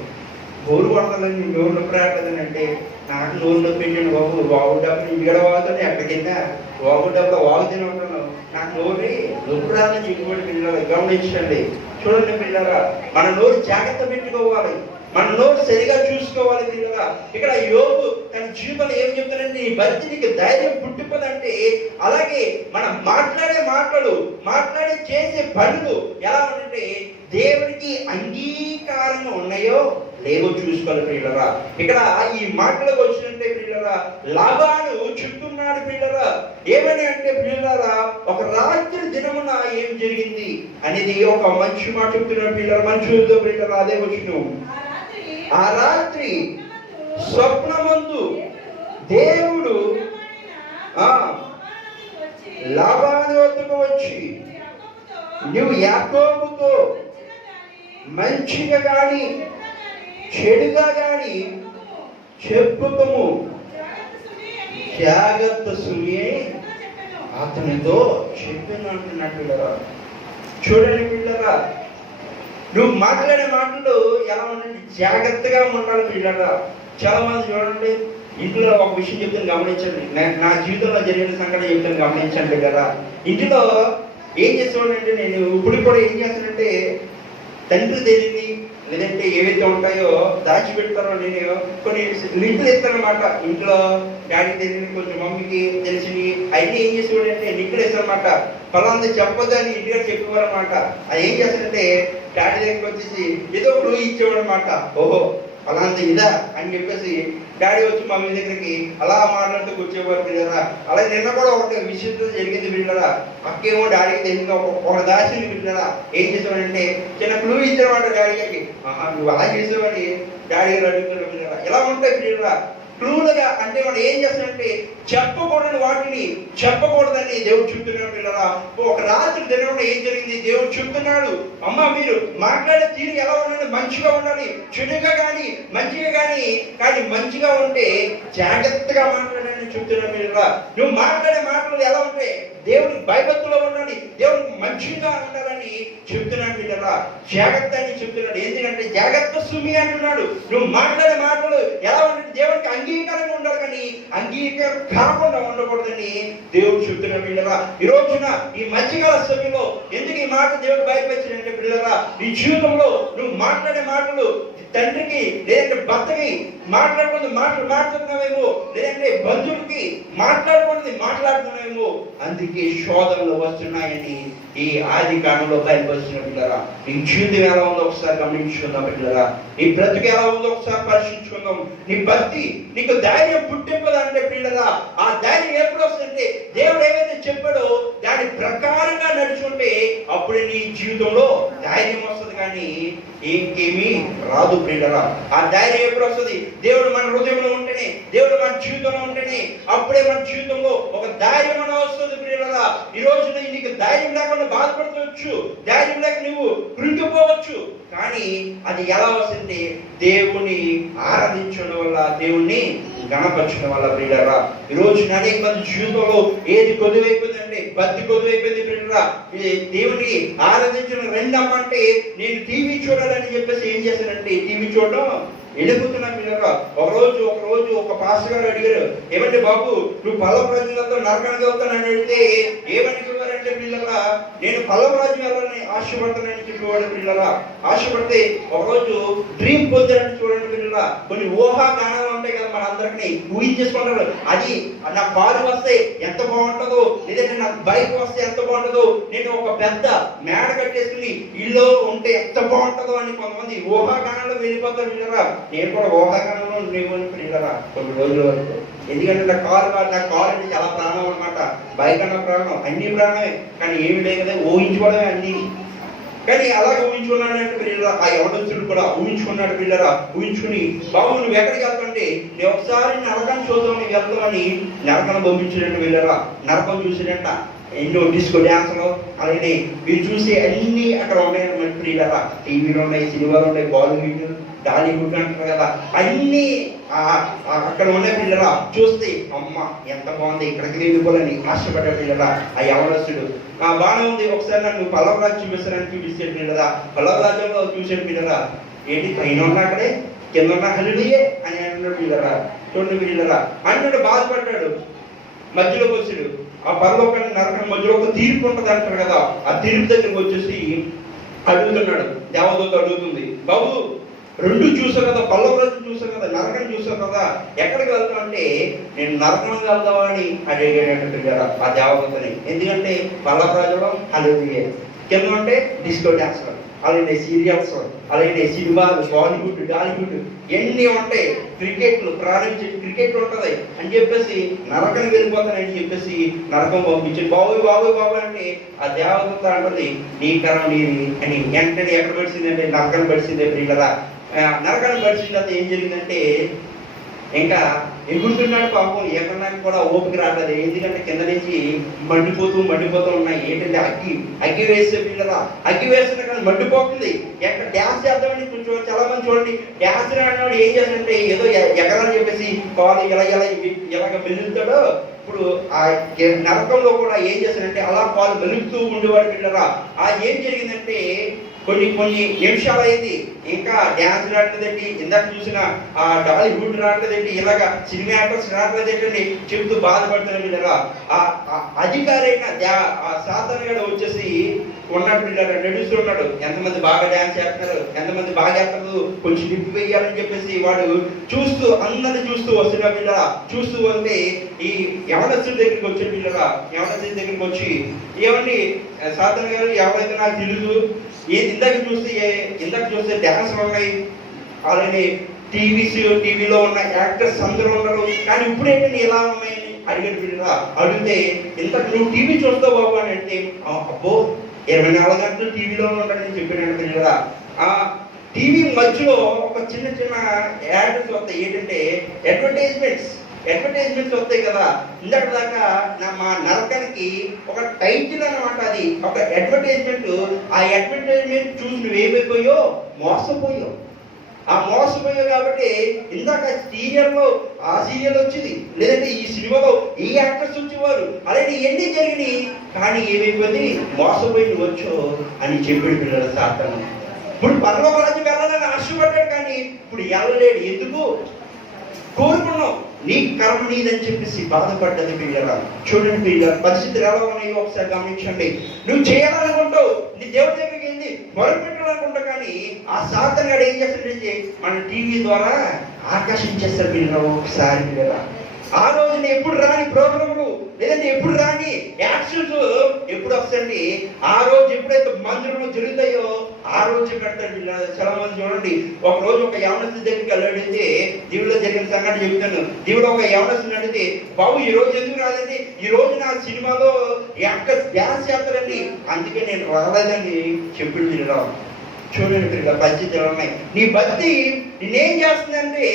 బోరు కొడతానని నీ నోరు నొప్పి రావట్లేదని అంటే, నాకు నోరు నొప్పి పెట్టాను బాబు, వాగు డబ్బు ఇక్కడ వాగుతాను, ఎక్కడికిందా వాగు డబ్బులో వాగుతూనే ఉంటున్నావు, నాకు నోరు నొప్పి రాదని చెప్పుకోండి పిల్లలు. గమనించండి చూడండి పిల్లరా, మన నోరు జాగ్రత్త పెట్టుకోవాలి. మన నోరు సరిగా చూసుకోవాలి పిల్లరా. ఇక్కడ యోబు తన జీవితంలో ఏం చెప్తాడంటే, నీ బతి నీకు ధైర్యం పుట్టిపోదంటే, అలాగే మనం మాట్లాడే మాటలు, మాట్లాడే చేసే పనులు ఎలా ఉంటే దేవునికి అంగీకారంగా ఉన్నాయో లేవో చూసుకోవాలి పిల్లరా. ఇక్కడ ఈ మాటలకు వచ్చినట్టే పిల్లరా, లాబాను చెప్తున్నాడు పిల్లరా, ఏమని అంటే పిల్లరా, ఒక రాత్రి దినమున ఏం జరిగింది అనేది ఒక మంచి మాట చెప్తున్నాడు పిల్లరా. మంచి పిల్లరా, అదే వచ్చిన ఆ రాత్రి స్వప్నమందు దేవుడు లాబాను వద్దకు వచ్చి, నువ్వు యాకోబుతో మంచిగా గాని చెడుగా గాని చెప్పుకము, జాగ్రత్త సుమి అతనితో చెప్పాను అంటున్నాడు పిల్లరా. చూడండి పిల్లరా, నువ్వు మాట్లాడే మాటలు ఎలా ఉండండి, జాగ్రత్తగా ఉండాలి పిల్లరా. చాలా మంది చూడండి, ఇంట్లో ఒక విషయం చెప్తాను గమనించండి. నా జీవితంలో జరిగిన సంఘటన చెప్తాను గమనించండి కదా. ఇంట్లో ఏం చేస్తానంటే, నేను ఇప్పుడు కూడా ఏం చేస్తానంటే, తండ్రి తెలియని లేదంటే ఏవైతే ఉంటాయో దాచిపెడతారో నేను కొన్ని లింకులు ఇస్తానమాట. ఇంట్లో డాడీ తెలియని, కొంచెం మమ్మీకి తెలిసినవి అవన్నీ ఏం చేసేవాడంటే లింకులు ఇస్తారనమాట. ఫలాంది చెప్పొద్దు అని ఇంటిగా చెప్పేవారు అనమాట. అది ఏం చేస్తాడంటే డాడీ దగ్గరికి వచ్చేసి ఏదో క్లూ ఇచ్చేవాడు అనమాట. ఓహో ఫలాంది ఇదా అని చెప్పేసి డాడీ వచ్చి మమ్మీ దగ్గరికి అలా మాట్లాడుతూ కూర్చోవారు పిల్లరా. అలాగే నిన్న కూడా ఒక విషయం జరిగింది పిల్లరా. అక్కేమో డాడీకి తెలియక ఒక దాచింది పిల్లరా. ఏం చేసామంటే చిన్న క్లూ ఇచ్చారన్నమాట డాడీకి. నువ్వు అలా చేసావని డాడీ గారు అడుగుతున్నారు పిల్లరా. ఎలా ఉంటాయి పిల్లరా క్లూలుగా, అంటే మనం ఏం చేస్తామంటే చెప్పకూడని వాటిని చెప్పకూడదని దేవుడు చెప్తున్నాడు పిల్లరా. ఒక రాత్రి దినం ఏం జరిగింది, దేవుడు చెప్తున్నాడు, అమ్మ మీరు మాట్లాడే తీరు ఎలా ఉండాలి, మంచిగా ఉండాలి, చెడుగా కానీ మంచిగా కానీ మంచిగా ఉంటే జాగ్రత్తగా మాట్లాడాలని చెప్తున్నాడు పిల్లరా. నువ్వు మాట్లాడే మాటలు ఎలా ఉంటే దేవుడికి భయభక్తులో ఉండాలి, దేవుడికి మంచిగా ఉండాలని చెప్తున్నాడు పిల్లరా. జాగ్రత్త అని చెప్తున్నాడు. ఎందుకంటే జాగ్రత్త సుమి అంటున్నాడు. నువ్వు మాట్లాడే మాటలు ఎలా ఉంటే దేవుడికి అంగీకారంగా ఉండాలి, కానీ అంగీకారం కాకుండా ఉండకూడదని దేవుడు చెప్తున్నాడు పిల్లరా. ఈ రోజున ఈ మధ్యకాల సమయంలో ఎందుకు ఈ మాట దేవుడు భయపెట్టినంటే పిల్లరా, నీ జీవితంలో నువ్వు మాట్లాడే మాటలు తండ్రికి లేదంటే భర్తకి మాట్లాడకూడదు మాట్లాడుతున్నావేమో, లేదంటే బంధువులకి మాట్లాడుతున్నావేమో. అందుకే శోధనలు వస్తున్నాయని ఈ ఆది కాలంలో బయలుపరిచిన పిల్లరా. నీ జీవితం ఎలా ఉందో ఒకసారి గమనించుకుందాం పిల్లరా. నీ బ్రతుకు ఎలా ఉందో ఒకసారి పరిశీలించుకుందాం. నీ భక్తి నీకు ధైర్యం పుట్టింపదంటే పిల్లరా, ఆ ధైర్యం ఎప్పుడు వస్తుందంటే దేవుడు ఏదైతే చెప్పాడో దాని ప్రకారంగా నడుచుకుంటే అప్పుడు నీ జీవితంలో ధైర్యం వస్తుంది, కానీ ఇంకేమీ రాదు పిల్లరా. ఆ ధైర్యం ఎప్పుడు వస్తుంది? దేవుడు మన హృదయంలో ఉంటేనే, దేవుడు మన జీవితంలో ఉంటేనే అప్పుడే మన జీవితంలో ఒక ధైర్యం అనే వస్తుంది పిల్లరా. ఈ రోజు నీకు ధైర్యం లేకుండా బాధపడవచ్చు, ధైర్యం లేక నువ్వు కృంగిపోవచ్చు, కానీ అది ఎలా వస్తుంది? దేవుని ఆరాధించడం వల్ల, దేవుణ్ణి గణపరచడం వల్ల పిల్లరా. ఈ రోజు అనేక మంది జీవితంలో ఏది కొద్దువైపోయిందంటే భక్తి కొద్దువైపోయింది పిల్లరా. దేవుని ఆరాధించడం రెండమ్మంటే నేను టీవీ చూడాలని చెప్పేసి ఏం చేశానంటే టీవీ చూడడం వెళ్ళిపోతున్నాను పిల్లరా. ఒకరోజు ఒక పాస్టర్ గారు అడిగారు, ఏమంటే బాబు నువ్వు పల్లవ రాజ్యంలో నరకానికి వెళ్తానని అడిగితే ఏమని చెప్పారంటే పిల్లరా, నేను పల్లవ రాజ్యం వెళ్ళాలని ఆశపడతానని చెప్పేవాడు పిల్లరా. ఆశపడితే ఒకరోజు డ్రీమ్ పొందారని చూడండి పిల్లరా. కొన్ని ఊహాగానాలు ఉంటాయి కదా, మన అందరినీ ఊహించేసుకుంటారు. అది నా కారు వస్తే ఎంత బాగుంటుందో, లేదంటే నాకు బైక్ వస్తే ఎంత బాగుంటుందో, నేను ఒక పెద్ద మేడ కట్టేసుకుని ఇల్లు ఉంటే ఎంత బాగుంటుందో అని కొంతమంది ఊహాగానాలు వెళ్ళిపోతారు పిల్లరా. నేను కూడా ఊహాగానంలో ఉండేవాడిని పిల్లరా కొన్ని రోజుల వరకు. ఎందుకంటే నా కారు అంటే చాలా ప్రాణం అనమాట. బైక్ అన్న ప్రాణం, అన్ని ప్రాణమే, కానీ ఏమి లేదు కదా, ఊహించుకోవడమే అన్ని. కానీ అలాగే ఊహించుకున్నాడంటే పిల్లరా, ఆ యవనస్తుడు కూడా ఊహించుకున్నాడు పిల్లరా. ఊహించుకుని బాబు నువ్వు ఎక్కడికి వెళ్తుంటే నేను ఒకసారి నరకం చూద్దాం, నీకు వెళ్తామని నరకం పంపించినట్టు పిల్లరా. నరకం చూసినట్ట ఎన్నో డిస్కో డ్యాన్స్లు, అలాగే మీరు చూసే అన్ని అక్కడ ఉన్నాయి పిల్లరా. టీవీలో ఉన్నాయి, సినిమాలు ఉన్నాయి, బాలీవుడ్ టాలీవుడ్ అంటారు కదా, అన్ని అక్కడ ఉన్నాయి పిల్లరా. చూస్తే అమ్మ ఎంత బాగుంది, ఇక్కడికి వెళ్ళిపోవాలని ఆశపడ్డ పిల్లరా. ఆ యవనస్తుడు బాగానే ఉంది, ఒకసారి నన్ను పల్లవ రాజ్యం చూపిస్తాడు పిల్లరా. పల్లవ రాజ్యంలో చూసాడు పిల్లరా. ఏంటి పైన ఉన్నా అక్కడే, కింద ఉన్న హల్లుయే అని అంటున్నాడు పిల్లరా. చూడండి పిల్లరా, అన్నాడు బాధపడ్డాడు. మధ్యలోకి వచ్చాడు. ఆ పరలోకాన్ని నరకం మధ్యలో ఒక తీర్పు ఉంటుంది అంటారు కదా, ఆ తీర్పు దగ్గరికి వచ్చేసి అడుగుతున్నాడు. దేవదూత అడుగుతుంది, బాబు రెండు చూసావు కదా, పల్లవరాజు చూసావు కదా, నరకం చూసావు కదా, ఎక్కడికి వెళ్తావు అంటే నేను నరకం వెళ్దామా అని అడిగేటట్టు పిల్లరా ఆ దేవతని. ఎందుకంటే పల్లవరాజు హల్లెలూయా, కింద అంటే డిస్కో డాన్స్, అలాగే సీరియల్స్, అలాగే సినిమాలు, బాలీవుడ్, టాలీవుడ్ ఎన్ని ఉంటాయి, క్రికెట్లు ప్రారంభించి క్రికెట్ ఉంటుంది అని చెప్పేసి నరకం వెళ్ళిపోతానని చెప్పేసి నరకం పంపించి బాబు బాబు బాబు అంటే ఆ దేవత అంటుంది నీ కరం నీది అని. వెంటనే ఎక్కడ పడిచిందంటే నరకం పడిచిందే పిల్లరా. నరకాన్ని పడిచిన తర్వాత ఏం జరిగిందంటే ఇంకా ఎగురుతున్నాడు పాపం, ఎక్కడానికి కూడా ఓపిక రాలేదు. ఎందుకంటే కింద నుంచి మండిపోతూ ఉన్నాయి. ఏంటంటే అగ్గి వేసే పిల్లరా, అగ్గి వేస్తున్నా కానీ మండిపోతుంది. ఎక్కడ డ్యాన్స్ చేద్దామని కొంచెం చాలా మంది చూడండి, డ్యాన్స్ రానివాడు ఏం చేస్తాడంటే ఏదో ఎగరని చెప్పేసి కాలు ఎలాగ మెలుగుతాడో, ఇప్పుడు ఆ నరకంలో కూడా ఏం చేస్తాడంటే అలా కాలు మెలుగుతూ ఉండేవాడు పిల్లరా. ఏం జరిగిందంటే కొన్ని నిమిషాలు అయింది, ఇంకా డ్యాన్స్ రావట్లేదండి, ఇందాక చూసిన ఆ టాలీవుడ్ రావట్లేదండి, ఇలాగా సినిమా యాక్టర్స్ రావట్లేదండి చెబుతూ బాధపడుతున్నారు పిల్లరా. ఆ అధికారైన సాతాను గారు వచ్చేసి ఉన్నాడు పిల్లరా, నడుస్తున్నాడు. ఎంతమంది బాగా డ్యాన్స్ చేస్తున్నారు, ఎంతమంది బాగా చేస్తారు, కొంచెం లిప్ వేయాలని చెప్పేసి వాడు చూస్తూ అందరిని చూస్తూ వస్తున్నాడు పిల్లరా. చూస్తూ వస్తే ఈ యవనస్తుడి దగ్గరికి వచ్చే పిల్లరా, యవనస్తుడి దగ్గరికి వచ్చి ఏమండి సాతాను గారు ఎవరైతే నాకు తెలుసు, ఇందాక చూస్తే డ్యాన్స్లు ఉన్నాయి, అలాగే టీవీలో ఉన్న యాక్టర్స్ అందరూ ఉన్నారు, కానీ ఇప్పుడేంటి ఎలా ఉన్నాయని అడిగాడు పిల్లరా. అడిగితే ఇంతకు నువ్వు టీవీ చూస్తావు బాబు అని అంటే అబ్బో 24 గంటలు టీవీలో ఉంటాడని చెప్పాడు పిల్లరా. ఆ టీవీ మధ్యలో ఒక చిన్న యాడ్స్ వస్తాయి, ఏంటంటే అడ్వర్టైజ్మెంట్స్ వస్తాయి కదా. ఇందాక దాకా మా నరకానికి ఒక టైటిల్ అన్నమాట, అది ఒక అడ్వర్టైజ్మెంట్. ఆ అడ్వర్టైజ్మెంట్ చూసి నువ్వేమైపోయో మోసపోయావు. కాబట్టి ఇందాక ఆ సీరియల్ వచ్చింది, లేదంటే ఈ సినిమాలో ఈ యాక్టర్స్ వచ్చేవారు, అలాగే ఎన్ని జరిగినాయి, కానీ ఏమైపోయింది మోసపోయి నువ్వు వచ్చో అని చెప్పాడు పిల్లల సాతాను. ఇప్పుడు పరలోక రాజ్యం వెళ్ళాలని ఆశపడ్డాడు, కానీ ఇప్పుడు వెళ్ళలేడు. ఎందుకు? కోరుకున్నావు, నీ కర్మ నీదని చెప్పేసి బాధపడ్డది పిల్లరా. చూడండి పిల్లల పరిస్థితులు ఎలా ఉన్నాయో ఒకసారి గమనించండి. నువ్వు చేయాలనుకుంటావు, నీ దేవుడి దగ్గరికి వెళ్ళి మొరపెట్టాలనుకుంటావు, కానీ ఆ సాతాను గాడు ఏం చేస్తాడంటే మన టీవీ ద్వారా ఆకర్షించేస్తాడు పిల్లలు. ఒకసారి పిల్లరా ఆ రోజున ఎప్పుడు రాని ప్రోగ్రాములు, లేదంటే ఎప్పుడు రాని యాక్షన్స్ ఎప్పుడు వస్తాయండి, ఆ రోజు ఎప్పుడైతే మందిరంలో జరుగుతాయో ఆ రోజు పెడతాడు పిల్లలు. చాలా మంది చూడండి, ఒక రోజు ఒక యవనస్తుడి దగ్గరికి వెళ్ళడితే, దీవులో జరిగిన సంఘటన చెప్తాను. దీవులో ఒక యవనస్తుని అడిగితే, బాబు ఈ రోజు ఎందుకు రాదండి, ఈ రోజు నా సినిమాలో యాక్టర్స్ డ్యాన్స్ చేస్తారండి, అందుకే నేను రాలేదని చెప్పాడు పిల్లలు. చూడండి పిల్లల పరిస్థితులు ఉన్నాయి. నీ భక్తి నేనేం చేస్తుందంటే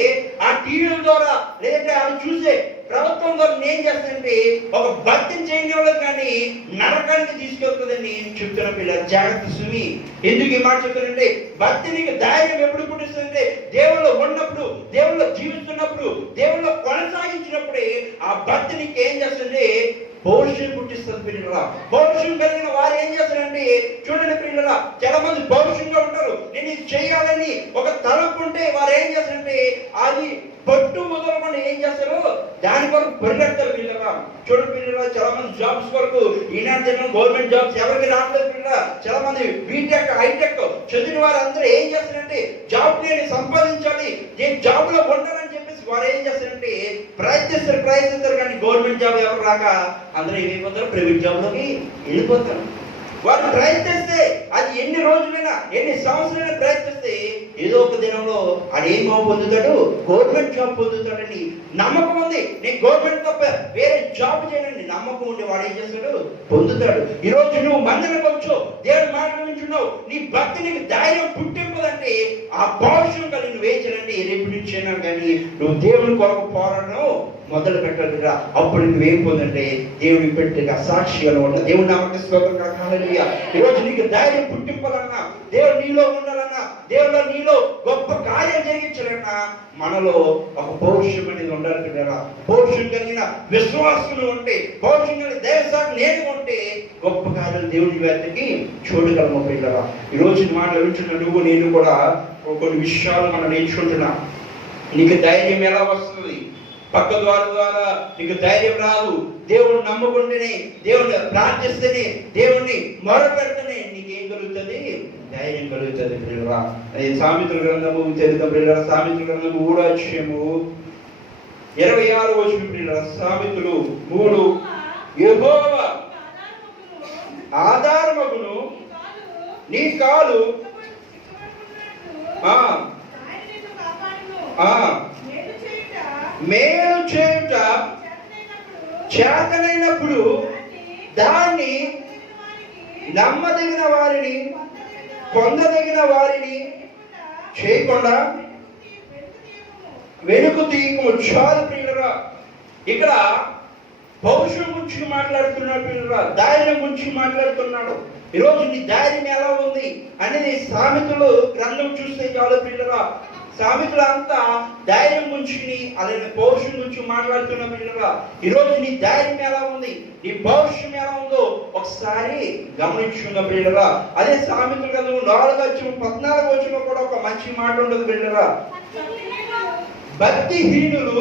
ఆ టీవీల ద్వారా, లేదంటే అవి చూసే ప్రభుత్వం ద్వారా నేనేం చేస్తుందంటే ఒక భక్తిని చేయనివ్వలేదు, కానీ నరకానికి తీసుకెళ్తుందని చెప్తున్న పిల్లలు. జాగ్రత్త సుమి. ఎందుకు ఈ మాట చెప్తానంటే భక్తి నీకు ధైర్యం ఎప్పుడు పుట్టిస్తుందంటే దేవుళ్ళు ఉన్నప్పుడు, దేవుళ్ళు జీవిస్తున్నప్పుడు, దేవుళ్ళు కొనసాగించినప్పుడే ఆ భక్తి నీకు ఏం చేస్తుంది, పౌరుషం పుట్టిస్తుంది పిల్లల. పౌరుషం కలిగిన వారు ఏం చేస్తారంటే చూడండి పిల్లల, చాలా మంది పౌరుషంగా ఉంటారు. నేను ఇది చేయాలని ఒక తలంపు ఉంటే వారు ఏం చేస్తారంటే అది పట్టు మొదలుకొని ఏం చేస్తారు, దాని కొరకు పరిగెడతారు పిల్లల. చూడండి పిల్లల, చాలా మంది జాబ్స్ కొరకు ఈనాడు జనం గవర్నమెంట్ జాబ్స్ ఎవరికి రావట్లేదు పిల్లల. చాలా మంది బీటెక్ హైటెక్ చదివిన వారు అందరూ ఏం చేస్తారంటే జాబ్ నేను సంపాదించాలి, నేను జాబ్ లో ఉండాలని చెప్పేసి వారు ఏం చేస్తారంటే ప్రయత్నిస్తారు, కానీ గవర్నమెంట్ జాబ్ ఎవరు రాక అందరూ ఏమైపోతారు, ప్రైవేట్ జాబ్ లోకి వెళ్ళిపోతారు. వారు ప్రయత్నిస్తే అది ఎన్ని రోజులైనా ఎన్ని సంవత్సరాలైనా ప్రయత్నిస్తే ఏదో ఒక దినంలో ఆడేమో పొందుతాడు, గవర్నమెంట్ జాబ్ పొందుతాడని నమ్మకం ఉంది. నేను గవర్నమెంట్ తప్ప వేరే జాబ్ చేయడానికి నమ్మకం ఉండి వాడు ఏం చేస్తాడు, పొందుతాడు. ఈ రోజు నువ్వు మందిరం వచ్చు, దేవుడు మాట్లాడుచున్నావు, నీ భక్తి నీకు ధైర్యం పుట్టింపదంటే ఆ పౌరుషం కలిగి నువ్వేం చేయాలంటే రేపు నుంచి అయినా కానీ నువ్వు దేవుని కొరకు పోరాడడం మొదలు పెట్టాలిరా. అప్పుడు నువ్వేం పొందంటే దేవుడికి పెట్టిన సాక్షిగా ఉన్న దేవుడి నామక స్తోత్రం కావాలయ్యా. ఈరోజు నీకు ధైర్యం పుట్టింపాలన్నా, దేవుడు నీలో ఉండాలన్నా, దేవుడు నీలో గొప్ప కార్యం జరిగించాలన్నా మనలో ఒక పౌరుషం అనేది ఉండాలి కదా. పౌరుషం కలిగిన విశ్వాసులు ఉంటే, పౌరుషం కలిగిన దేవసాన్ని నేను ఉంటే గొప్ప కార్యాలు దేవుడి వ్యాధికి చూడగలము పిల్లరా. ఈరోజు మాటలు వింటున్న నువ్వు నేను కూడా కొన్ని విషయాలు మనం నేర్చుకుంటున్నా. నీకు ధైర్యం ఎలా వస్తుంది? పక్క ద్వారా నీకు ధైర్యం రాదు. దేవుడు నమ్ముకుంటేనే, దేవుడిని ప్రార్థిస్తేనే, దేవుడిని మొరపెడితేనే నీకేం కలుగుతుంది, ధైర్యం కలుగుతుంది పిల్లరా. సామెతల గ్రంథము చదువుతాం పిల్లరా. సామెతల గ్రంథము 3వ అధ్యాయము 26వ వచనం పిల్లరా. సామెతలు 3, యెహోవా ఆధారమగును, నీ కాలు మేలు చేయుట చేతనైనప్పుడు దాన్ని నమ్మదగిన వారిని పొందదగిన వారిని చేయకుండా వెనుక తీయకము. చాలు పిల్లరా. ఇక్కడ పౌరుషం గురించి మాట్లాడుతున్నాడు పిల్లరా, ధైర్యం గురించి మాట్లాడుతున్నాడు. ఈరోజు నీ ధైర్యం ఎలా ఉంది అనేది సామెతలు గ్రంథం చూస్తే చాలు పిల్లరా. సామెతలు అంతా ధైర్యం గురించి అలాగే పౌరుషం గురించి మాట్లాడుతున్న పిల్లరా. ఈరోజు నీ ధైర్యం ఎలా ఉంది, నీ పౌరుషం ఎలా ఉందో ఒకసారి గమనించుకున్న పిల్లరా. అదే సామెతలు గ్రంథం 4వ అధ్యాయం 14వ వచనంలో కూడా ఒక మంచి మాట ఉండదు పిల్లరా. భక్తిహీనులు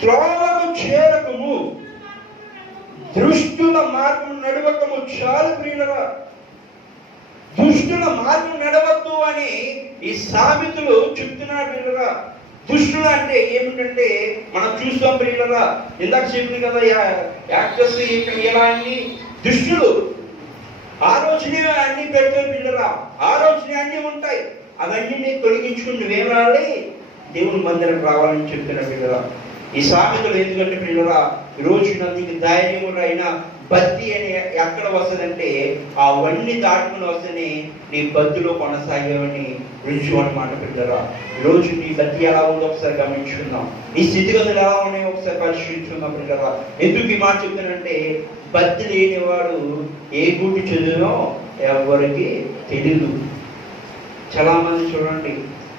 త్రోవకు చేరకము, దుష్టుల మార్గం నడవకము. చాలు ప్రియులరా. దుష్టుల మార్గం నడవద్దు అని ఈ సామెతలు చెప్తున్నాడు ప్రియులరా. దుష్టులు అంటే ఏమిటంటే మనం చూస్తాం ప్రియులరా. ఇందాక చెప్పింది కదా యాక్టర్స్ ఇలా అన్ని దుష్టులు ఆలోచన అన్ని పెడతారు పిల్లరా. ఆలోచన అన్ని ఉంటాయి. అవన్నీ తొలగించుకుని నువ్వేం రావాలి, దేవుని మందిరం రావాలని చెప్తున్నా పిల్లరా. ఈ సామెతలు ఎందుకంటే పిల్లరా, ఈరోజు నీకు ధైర్యం అయినా భక్తి అని ఎక్కడ వస్తుందంటే అవన్నీ దాటుకుని వస్తేనే నీ భక్తిలో కొనసాగేవని రుజువు అన్నమాట పిల్లరా. ఈరోజు నీ భక్తి ఎలా ఉందో ఒకసారి గమనించుకుందాం. నీ స్థితిగతులు ఎలా ఉన్నాయో ఒకసారి పరిశీలించుకుందాం పిల్లరా. ఎందుకు ఈ మాట చెప్తానంటే భక్తి లేనివాడు ఏ గుడ్డు చదివినో ఎవరికి తెలియదు. చాలా మంది చూడండి,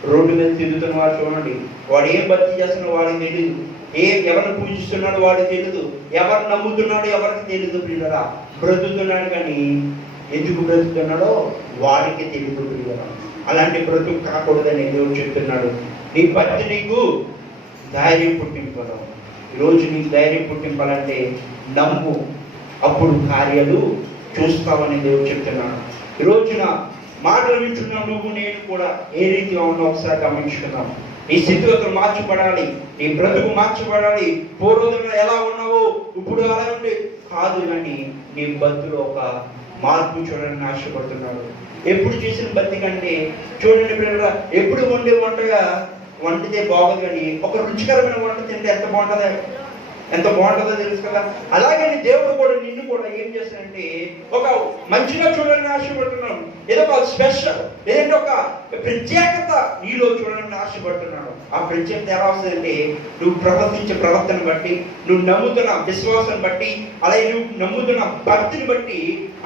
రోడ్డు మీద తిరుగుతున్న వాడు చూడండి, వాడు ఏం భక్తి చేస్తున్నాడో వాడికి తెలియదు, ఎవరిని పూజిస్తున్నాడో వాడికి తెలియదు, ఎవరిని నమ్ముతున్నాడో ఎవరికి తెలియదు పిల్లరా. బ్రతుకుతున్నాడు కానీ ఎందుకు బ్రతుకుతున్నాడో వాడికి తెలియదు పిల్లరా. అలాంటి బ్రతుకు కాకూడదని దేవుడు చెప్తున్నాడు. నీ భక్తి నీకు ధైర్యం పుట్టింపడం. ఈరోజు నీకు ధైర్యం పుట్టింపాలంటే నమ్ము, అప్పుడు కార్యాలు చూస్తావని దేవుడు చెప్తున్నాడు. ఈరోజున మాటలు వింటున్నాం నువ్వు నేను కూడా ఏ రీతిగా ఉన్నా ఒకసారి గమనించుకున్నాం. నీ స్థితిగతులు మార్చబడాలి, నీ బ్రతుకు మార్చబడాలి. పూర్వజంలో ఎలా ఉన్నావో ఇప్పుడు అలా ఉండే కాదు, కానీ నీ బతులో ఒక మార్పు చూడాలని ఆశపడుతున్నాడు. ఎప్పుడు చేసిన బతి కంటే చూడండి పిల్లలు, ఎప్పుడు వండే వంటగా వండితే బాగోదు, కానీ ఒక రుచికరమైన వంట తింటే ఎంత బాగుంటుందో తెలుసు కదా. అలాగే దేవుడు కూడా నిన్ను కూడా ఏం చేస్తాడంటే ఒక మంచిగా చూడాలని ఆశపడుతున్నాడు. ఏదో ఒక స్పెషల్, ఏదంటే ఒక ప్రత్యేకత నీలో చూడాలని ఆశపడుతున్నాడు. ఆ ప్రత్యేకత ఎలా వస్తుందంటే నువ్వు ప్రవర్తించే ప్రవర్తన బట్టి, నువ్వు నమ్ముతున్న విశ్వాసం బట్టి, అలాగే నువ్వు నమ్ముతున్న భక్తిని బట్టి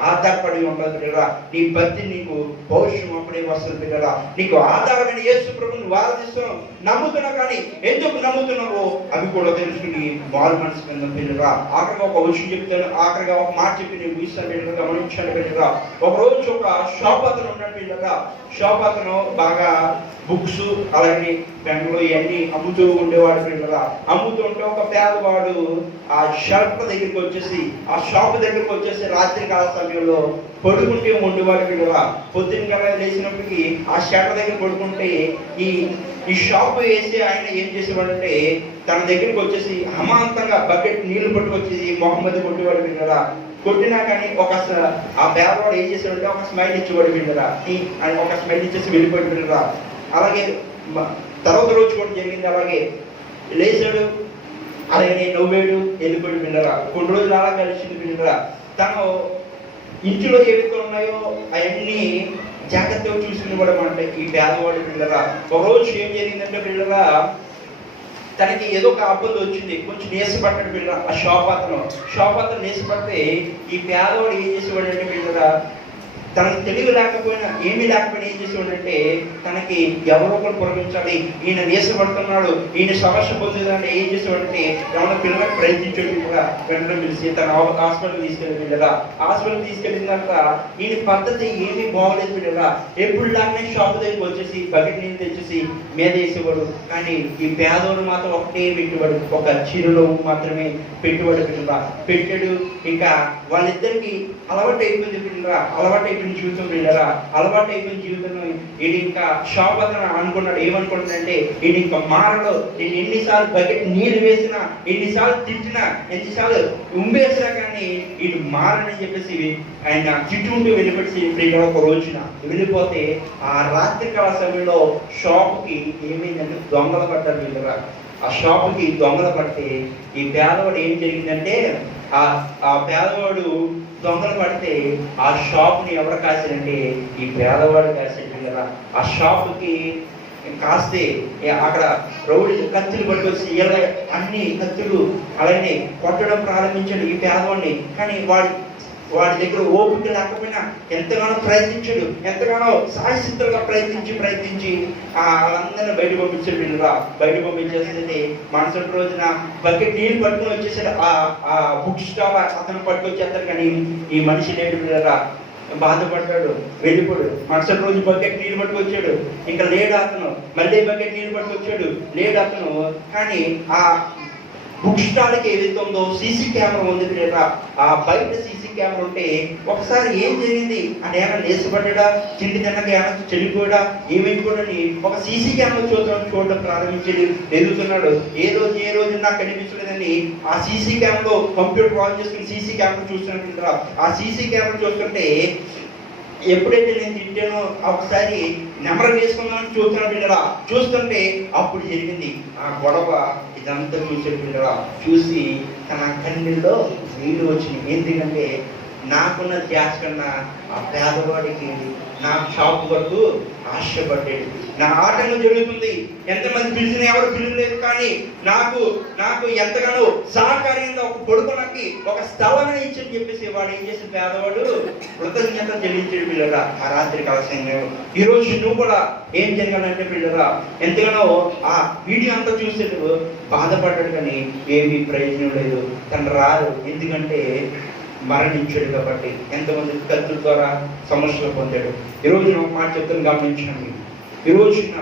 ఆధారపడి ఉంటుంది కదా. నీ భక్తి నీకు పౌరుషం అప్పుడే వస్తుంది కదా. నీకు ఆధారమైన యేసు ప్రభువుని ఆరాధిస్తున్నావు, నమ్ముతున్నావు, కానీ ఎందుకు నమ్ముతున్నావో అవి కూడా తెలుసుకుని మారు మనసు కింద పిల్లరా. ఆఖరిగా ఒక విషయం చెప్తాను, ఆఖరిగా ఒక మాట చెప్పి నేను ముగిస్తాను పిల్లగా, గమనించాను పిల్లగా. ఒక రోజు ఒక షాప్ అతను ఉన్నాడు పిల్లగా. షాప్ అతను బాగా బుక్స్ అలాగే పెన్నులు ఇవన్నీ అమ్ముతూ ఉండేవాడు పిల్లగా. అమ్ముతుంటే ఒక పేదవాడు ఆ షాప్ దగ్గరికి వచ్చేసి, ఆ షాప్ దగ్గరికి వచ్చేసి రాత్రి కాల సమయంలో పడుకుంటే ఉండేవాడు పిల్లగా. పొద్దున్న లేచినప్పటికీ ఆ షటర్ దగ్గర పడుకుంటే ఈ షాప్ వేసి ఆయన ఏం చేసేవాడంటే తన దగ్గరికి వచ్చేసి అమాంతంగా బకెట్ నీళ్లు పట్టుకొచ్చేసి మొహమ్మద్ కొట్టేవాడు పిల్లగా. కొట్టినా కానీ ఆ పేదవాడు ఏం చేసేవాడంటే ఒక స్మైల్ ఇచ్చేవాడు పిల్లగా. ఒక స్మైల్ ఇచ్చేసి వెళ్ళిపోయాడు పిల్లగా. అలాగే తర్వాత రోజు కూడా జరిగింది. అలాగే లేచాడు, అలాగే నవ్వాడు, వెళ్ళిపోయాడు పిల్లరా. కొన్ని రోజులు అలా కలిసింది పిల్లరా. తను ఇంట్లో ఏవైతే ఉన్నాయో అవన్నీ జాగ్రత్తగా చూసుకునేవాడు అంటే ఈ పేదవాడు పిల్లరా. ఒక రోజు ఏం జరిగిందంటే పిల్లరా, తనకి ఏదో ఒక అబ్బంది వచ్చింది, కొంచెం నీసపడ్డాడు పిల్లరా. ఆ షాప్ అతను నీసపడితే ఈ పేదవాడు ఏం చేసేవాడు అంటే పిల్లరా, తనకు తెలివి లేకపోయినా ఏమీ లేకపోయినా ఏం చేసేవాడంటే తనకి ఎవరో ఒకరు పొరగించాలి, ఈయన నీసపడుతున్నాడు, ఈయన సమస్య పొందేదాన్ని ఏం చేసేవాడంటే ఏమన్నా పిల్లలకు ప్రయత్నించాడు కూడా. వెంటనే పిలిచి తన హాస్పిటల్ తీసుకెళ్ళి పిల్లరా. హాస్పిటల్ తీసుకెళ్ళిన తర్వాత ఈయన పద్ధతి ఏమీ బాగోలేదు పిల్లరా. ఎప్పుడు లాగానే షాప్ దగ్గరికి వచ్చేసి బకెట్ నీళ్ళు తెచ్చేసి మీద వేసేవాడు. కానీ ఈ పేదవాడు మాత్రం ఒకటే పెట్టుబడి, ఒక చిరునవ్వు మాత్రమే పెట్టుబడి పిల్లరా పెట్టాడు. ఇంకా వాళ్ళిద్దరికి అలవాటు అయిపోయింది పిల్లరా. అలవాటు అయిపోయింది అయిపోయిన జీవితం వెళ్ళారా, అలవాటు అయిపోయిన జీవితంలో ఇది ఇంకా షాప్ అతను అనుకున్నాడు, ఏమనుకుంటున్నాడంటే ఇది ఇంకా మారడు, నేను ఎన్నిసార్లు బకెట్ నీళ్ళు వేసినా, ఎన్నిసార్లు తిట్టినా, ఎన్నిసార్లు ఉంబేసినా కానీ ఇది మారని చెప్పేసి ఆయన తిట్టుకుంటూ వెళ్ళిపెట్టి ఒక రోజున వెళ్ళిపోతే ఆ రాత్రి కాల సమయంలో షాప్కి ఏమైందంటే దొంగలు పడ్డారు వీళ్ళరా. ఆ షాపుకి దొంగలు పడితే ఈ పేదవాడు ఏం జరిగిందంటే ఆ పేదవాడు దొంగలు పడితే ఆ షాప్ని ఎవరు కాసారంటే ఈ పేదవాడు కాసాడు కదా. ఆ షాపుకి కాస్తే అక్కడ రౌడీలు కత్తులు పట్టుకొచ్చి ఇలా అన్ని కత్తులు అలాగే కొట్టడం ప్రారంభించాడు ఈ పేదవాడిని. కానీ వాడి దగ్గర ఓపిక లేకపోయినా ఎంతగానో ప్రయత్నించాడు, ఎంతగానో సాయశక్తులుగా ప్రయత్నించి వాళ్ళందరినీ బయట పంపించాడు. వీళ్ళుగా బయట పంపించేస్తే మరుసటి రోజున బకెట్ నీళ్ళు పట్టుకుని వచ్చేసాడు. ఆ బుక్ స్టాల్ అతను పట్టుకొచ్చేస్తాడు. కానీ ఈ మనిషి లేడు వీళ్ళరా, బాధపడ్డాడు, వెళ్ళిపోయాడు. మరుసటి రోజు బకెట్ నీళ్ళు పట్టుకొచ్చాడు, ఇంకా లేడు అతను. మళ్ళీ బకెట్ నీళ్ళు పట్టుకొచ్చాడు, లేడు అతను. కానీ ఆ బుక్ స్టాల్కి ఏదైతే ఉందో సీసీ కెమెరా ఉంది లేదా, ఆ బయట సీసీ కెమెరా ఉంటే ఒకసారి ఏం జరిగింది అని ఏమైనా లేచిపడ్డా, తిండి తిన్నగా ఏమైనా చెడిపోయాడా, ఏమైపోయాడని ఒక సీసీ కెమెరా చూడడం ప్రారంభించేది ఎదుగుతున్నాడు. ఏ రోజు నాకు కనిపించలేదని ఆ సీసీ కెమెరాలో కంప్యూటర్ ఆన్ చేసుకుని సీసీ కెమెరా చూస్తున్నట్టు ఆ సీసీ కెమెరా చూస్తుంటే ఎప్పుడైతే నేను తింటానో ఒకసారి నెమర వేసుకుందామని చూస్తున్నాడు బిడ్డరా. చూస్తుంటే అప్పుడు జరిగింది ఆ గొడవ. ఇదంతా చూసాడు బిడ్డరా. చూసి తన కన్నీళ్ళలో నీళ్ళు వచ్చినాయి. ఎందుకంటే నాకున్న ధ్యాస కన్నా ఆ పేదవాడికి నా షాపు వరకు ఆశపడ్డాడు. నా ఆటంకం జరుగుతుంది, ఎంతమంది పిలిచిన ఎవరు పిలవలేదు, కానీ నాకు ఎంతగానో సహకార్యంగా ఒక కొడుకునకి ఒక స్థలాన్ని ఇచ్చని చెప్పేసి వాడు ఏం చేసిన పేదవాడు కృతజ్ఞత చెల్లించాడు పిల్లరా ఆ రాత్రి కాల సమయంలో. ఈ రోజు నువ్వు కూడా ఏం జరగాలంటే పిల్లరా, ఎంతగానో ఆ వీడియో అంతా చూసేటప్పుడు బాధపడ్డాడు, కానీ ఏమీ ప్రయోజనం లేదు. తను రాదు, ఎందుకంటే మరణించాడు కాబట్టి. ఎంతమంది కత్తుల ద్వారా సమస్యలు పొందాడు. ఈరోజు ఒక మాట చెప్తాను, గమనించండి. ఈరోజున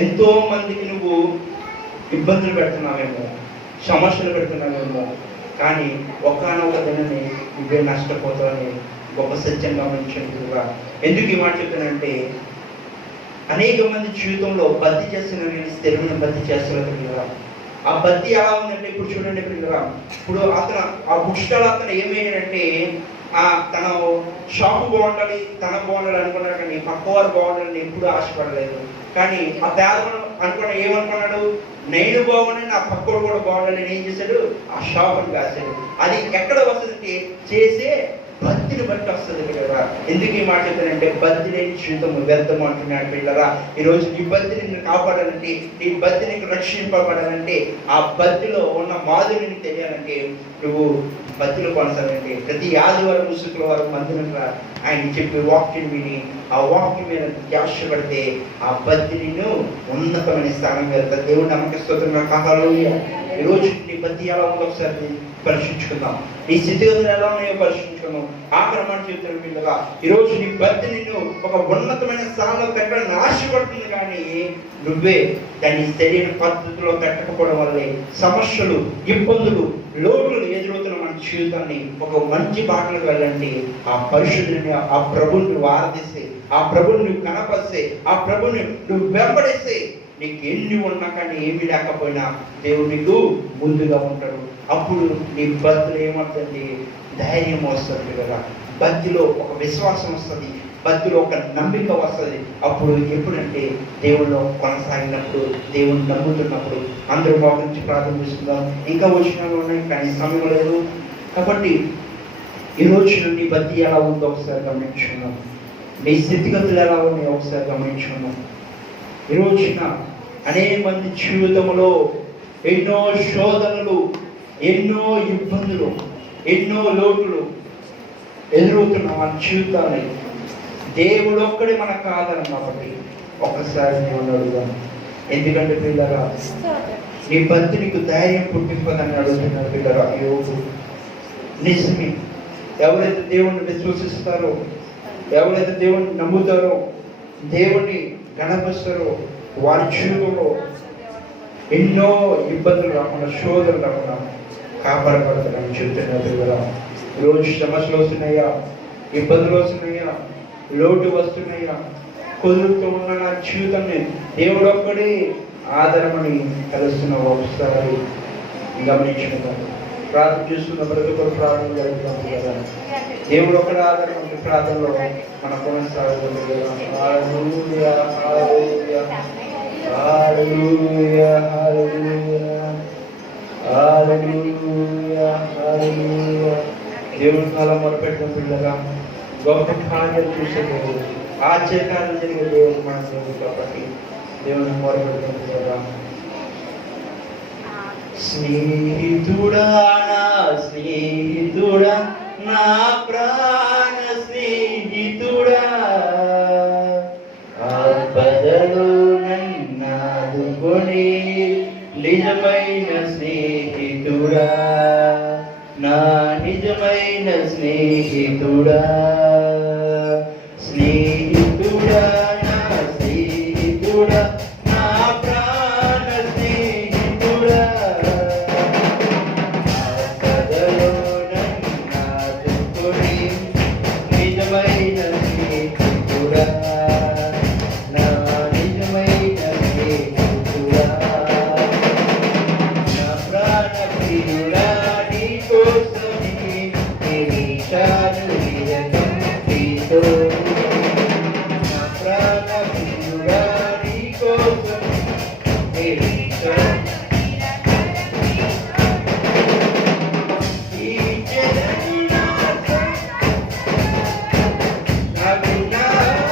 ఎంతో మందికి నువ్వు ఇబ్బందులు పెడుతున్నావేమో, సమస్యలు పెడుతున్నావేమో, కానీ ఒకానొక దినమే నువ్వే నష్టపోతావని గొప్ప సత్యం గమనించండి. ఎందుకు ఈ మాట చెప్తానంటే అనేక మంది జీవితంలో బతి చేస్తున్న స్థిరమైన బతి చేస్తున్నారు కదా. ఆ బతి ఎలా ఉందంటే ఇప్పుడు చూడండి పిల్లరా, ఇప్పుడు అతను ఆ బుక్ స్టాల్ అతను ఏమయ్యాడంటే తన షాపు బాగుండాలి, తన బాగుండాలి అనుకున్నాడు, కానీ పక్కవారు బాగుండాలని ఎప్పుడు ఆశపడలేదు. కానీ ఆ పేదవాడు ఏమనుకున్నాడు, నేను బాగుండాలి, నా పక్కవాడు కూడా బాగుండాలి అని ఏం చేశాడు, ఆ షాపుని కాశాడు. అది ఎక్కడ వస్తుందంటే చేసే భక్తిని బట్టి వస్తుంది పిల్లరా. ఎందుకు ఈ మాట చెప్తానంటే బతి లేని జీవితం వ్యర్థం అంటున్నాడు పిల్లరా. ఈరోజు నీ బతిని నిన్ను కాపాడాలంటే, నీ బతి నీకు రక్షింపబడాలంటే, ఆ బతిలో ఉన్న మాధుర్యాన్ని తెలియాలంటే నువ్వు బతిలో కొనసాగంటే ప్రతి ఆదివారం శుక్రవారం మందిరంగా ఆయన చెప్పి వాక్యం విని ఆ వాక్యం మీద ధ్యాసపడితే ఆ బతి నిన్ను ఉన్నతమైన స్థానం వెళ్తా. దేవుడు నమ్మక స్తోత్రం కాపాడాలి. ఈరోజు నీ బతి ఎలా ఉందో ఒకసారి పరీక్షించుకుందాం. నీ స్థితిగతులు ఎలా ఉన్నాయో పరీక్షించుకుందాం. ఆక్రమణ చేతుల మీదుగా ఈరోజు నీ బతి నిన్ను ఒక ఉన్నతమైన స్థానంలో పెట్టాలని ఆశపడుతుంది, కానీ నువ్వే దాన్ని సరైన పద్ధతిలో పెట్టకపోవడం వల్లే సమస్యలు, ఇబ్బందులు, లోటులు ఎదురవుతున్న మన జీవితాన్ని ఒక మంచి బాటలకు వెళ్ళండి. ఆ పరిశుద్ధుని, ఆ ప్రభుని నువ్వు ఆరాధిస్తే, ఆ ప్రభుని నువ్వు కనపరిస్తే, ఆ ప్రభుని నువ్వు వెంబడిస్తే నీకు ఎన్ని ఉన్నా కానీ ఏమీ లేకపోయినా దేవుడు నీకు ముందుగా ఉంటాడు. అప్పుడు నీ బతులు ఏమవుతుంది, ధైర్యం వస్తుంది కదా. బతిలో ఒక విశ్వాసం వస్తుంది, బతిలో ఒక నమ్మిక వస్తుంది. అప్పుడు ఎప్పుడంటే దేవుళ్ళు కొనసాగినప్పుడు, దేవుని నమ్ముతున్నప్పుడు. అందరూ మా గురించి ప్రార్థన చేసుకుందాం. ఇంకా వచ్చినాలు ఉన్నాయి కానీ సమయం లేదు. కాబట్టి ఈరోజు నీ బతి ఎలా ఉందో ఒకసారి గమనించుకున్నాం. నీ స్థితిగతులు ఎలా ఉన్నాయో ఒకసారి గమనించుకున్నాం. ఈరోజున అనేక మంది జీవితంలో ఎన్నో శోధనలు, ఎన్నో ఇబ్బందులు, ఎన్నో లోటులు ఎదురవుతున్న మన జీవితాన్ని దేవుడు ఒక్కడే మనకు ఆధారం. కాబట్టి ఒక్కసారి దేవుడు అడుగుదాం. ఎందుకంటే పిల్లరా, నీ బతి నీకు ధైర్యం పుట్టింపదని అడుగుతున్నారు పిల్లరా. యోగు నిజమే. ఎవరైతే దేవుణ్ణి విశ్వసిస్తారో, ఎవరైతే దేవుణ్ణి నమ్ముతారో, దేవుణ్ణి గణపరుస్తారో, వారి జీవితంలో ఎన్నో ఇబ్బందులు రాకుండా, శోధనలు రాకుండా కాపాడబడతారని చెప్తున్నారు కదా. ఈరోజు సమస్యలు వస్తున్నాయా, ఇబ్బందులు వస్తున్నాయా, లోటు వస్తున్నాయా, కుదురుతూ ఉన్న నా జీవితాన్ని దేవుడు ఒక్కడే ఆధారమని కలుస్తున్నావు. ఒకసారి గమనించుకుంటాను. ప్రార్థన చేస్తున్న ప్రతి ఒక్కరు ప్రార్థన జరుగుతాం కదా. దేవుడు ఒకటి ఆధారం అంటే ప్రార్థనలో మన కొనసాగుతుంది కదా. హల్లెలూయా, హల్లెలూయా, హల్లెలూయా, హల్లెలూయా, హల్లెలూయా. దేవుని కాలం మొదలుపెట్టిన పిల్లగా గొప్ప కార్యాలు చూసే దేవుడు, ఆశ్చర్యకార్యాలు జరిగే దేవుడు మన దేవుడు కాబట్టి దేవుని మొదలుపెట్టిన కదా. స్నేహితుడా, నా స్నేహితుడా, నా ప్రాణ స్నేహితుడా, ఆపదలో నన్నాదుకొని నిజమైన స్నేహితుడా, నా నిజమైన స్నేహితుడా, స్నేహితుడా, నా స్నేహితుడా, నా ప్రాణ స్నేహితుడా, ఆపదలో నన్నాదుకొని నిజమైన స్నేహితుడా, నా నిజమైన స్నేహితుడా, నా ప్రాణ ప్రియుడా, నీ కోసమే నిలిచాను నిరతం నీతో, నా ప్రాణ ప్రియుడా, నీ కోసమే నిలిచాను. ఈ జగము నాకు నా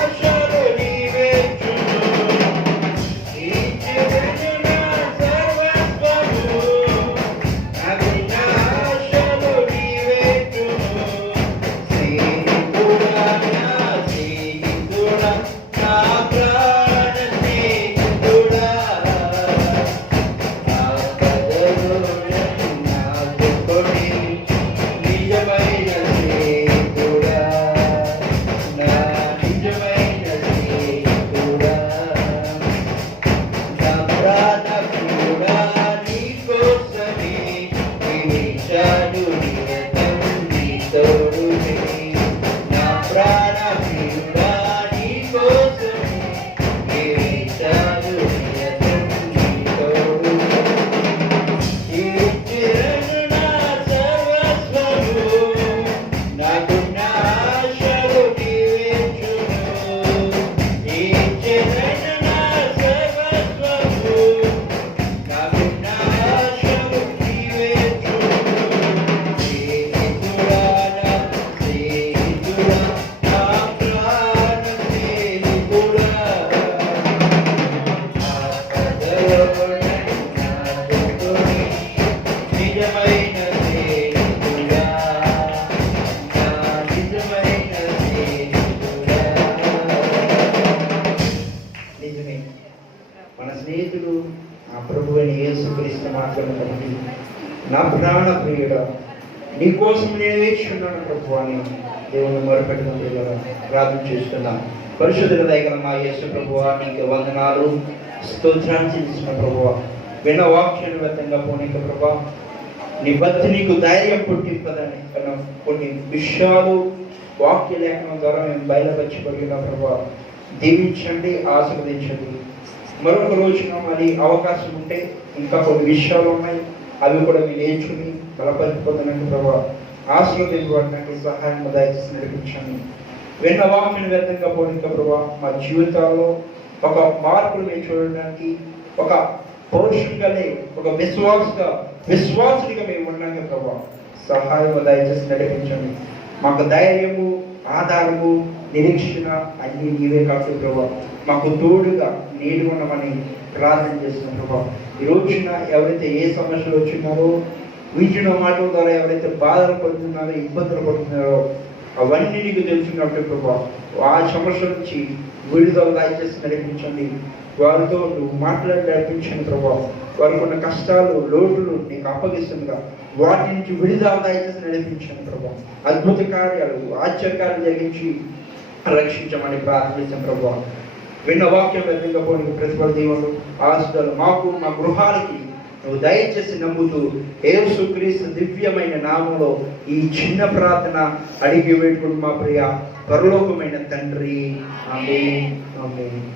ఆశలు నీవే చూడు, ఈ జగము నా సర్వస్వము, నాకు నా ఆశలు నీవే చూడు. స్నేహితుడా, నా స్నేహితుడా, నా ప్రాణ స్నేహితుడా, ఆపదలో నన్నాదుకొని నిజమైన స్నేహితుడా, నా నిజమైన స్నేహితుడా, నా ప్రాణ ప్రియుడా, నీ కోసమే నిలిచాను నిరతం నీ తోడునే, నా ప్రాణ ప్రియుడా, నీ కోసమే నిలిచాను నిరతం నీ తోడునే. ఇచ్చిరను నా సర్వస్వము, నాకు నా ఆశలు నీవే చూడు, ఇచ్చిరను నా సర్వస్వము, నాకు నా ఆశలు నీవే చూడు. స్నేహితుడా, నా స్నేహితుడా, నా ప్రాణ స్నేహితుడా, ఆపదలో నన్నాదుకొని నిజమైన స్నేహితుడా, నా నిజమైన స్నేహితుడా. నిజమే, మన స్నేహితుడు ఆ ప్రభు అయిన యేసుక్రీస్తు మాట్లాడుతుంది. నా ప్రాణ ప్రియుడా, నీ కోసం నేను వేచున్నాను ప్రభు అని దేవుని మొరపెట్టుకుని ప్రార్థన చేస్తున్నాం. పరిశుద్ధుల దయగల మా యేసు ప్రభువా, నీకు వందనాలు, స్తోత్రాలు చేసిన ప్రభువా. విన్న వాక్యాన్ని వ్యక్తంగా పోనీక ప్రభా, నీ బతి నీకు ధైర్యం పుట్టింపదని కొన్ని విషయాలు వాక్య లేఖనం ద్వారా మేము బయలుపరచబడిన ప్రభా, దీవించండి, ఆశీర్వదించండి. మరొక రోజున మరి అవకాశం ఉంటే ఇంకా కొన్ని విషయాలు ఉన్నాయి, అవి కూడా మీరు నేర్చుకుని బలపరిపోతున్నట్టు ప్రభా ఆశీర్వదించబడినట్టు సహాయం దయచేసి నడిపించండి. విన్న వాక్యం వ్యర్థంగా పోనిక ప్రభా, మా జీవితాల్లో ఒక మార్పులు మేము చూడడానికి, ఒక పౌరుషంగానే ఒక విశ్వాసుడిగా మేము ఉన్నాక ప్రభా సహాయం దయచేసి నడిపించండి. మాకు ధైర్యము, ఆధారము, నిరీక్షణ అన్నీ నీవే కాదు ప్రభా. మాకు తోడుగా నీడు ఉండమని ప్రార్థన చేస్తున్న ప్రభా. ఈ రోజున ఎవరైతే ఏ సమస్యలు వచ్చినారో, వీటిన మాటల ద్వారా ఎవరైతే బాధలు పడుతున్నారో, ఇబ్బందులు పడుతున్నారో, అవన్నీ నీకు తెలుసుకున్నట్టు ప్రభా ఆ సమస్య నుంచి విడుదల దయచేసి నడిపించండి. వారితో నువ్వు మాట్లాడి నడిపించండి ప్రభా. వారికి ఉన్న కష్టాలు, లోటులు నీకు అప్పగిస్తుందిగా వాటి నుంచి విడుదల దయచేసి నడిపించండి ప్రభా. అద్భుత కార్యాలు, ఆశ్చర్యకార్యాలు జరిగించి రక్షించమని ప్రార్థించాం ప్రభా. విన్న వాక్యం వెతకపోని ప్రతిఫల దేవుడు ఆశలు మాకు, మా గృహాలకి నువ్వు దయచేసి నమ్ముతూ యేసుక్రీస్తు దివ్యమైన నామంలో ఈ చిన్న ప్రార్థన అడిగి వేడుకుని మా ప్రియ పరలోకమైన తండ్రి. ఆమేన్. ఆమేన్.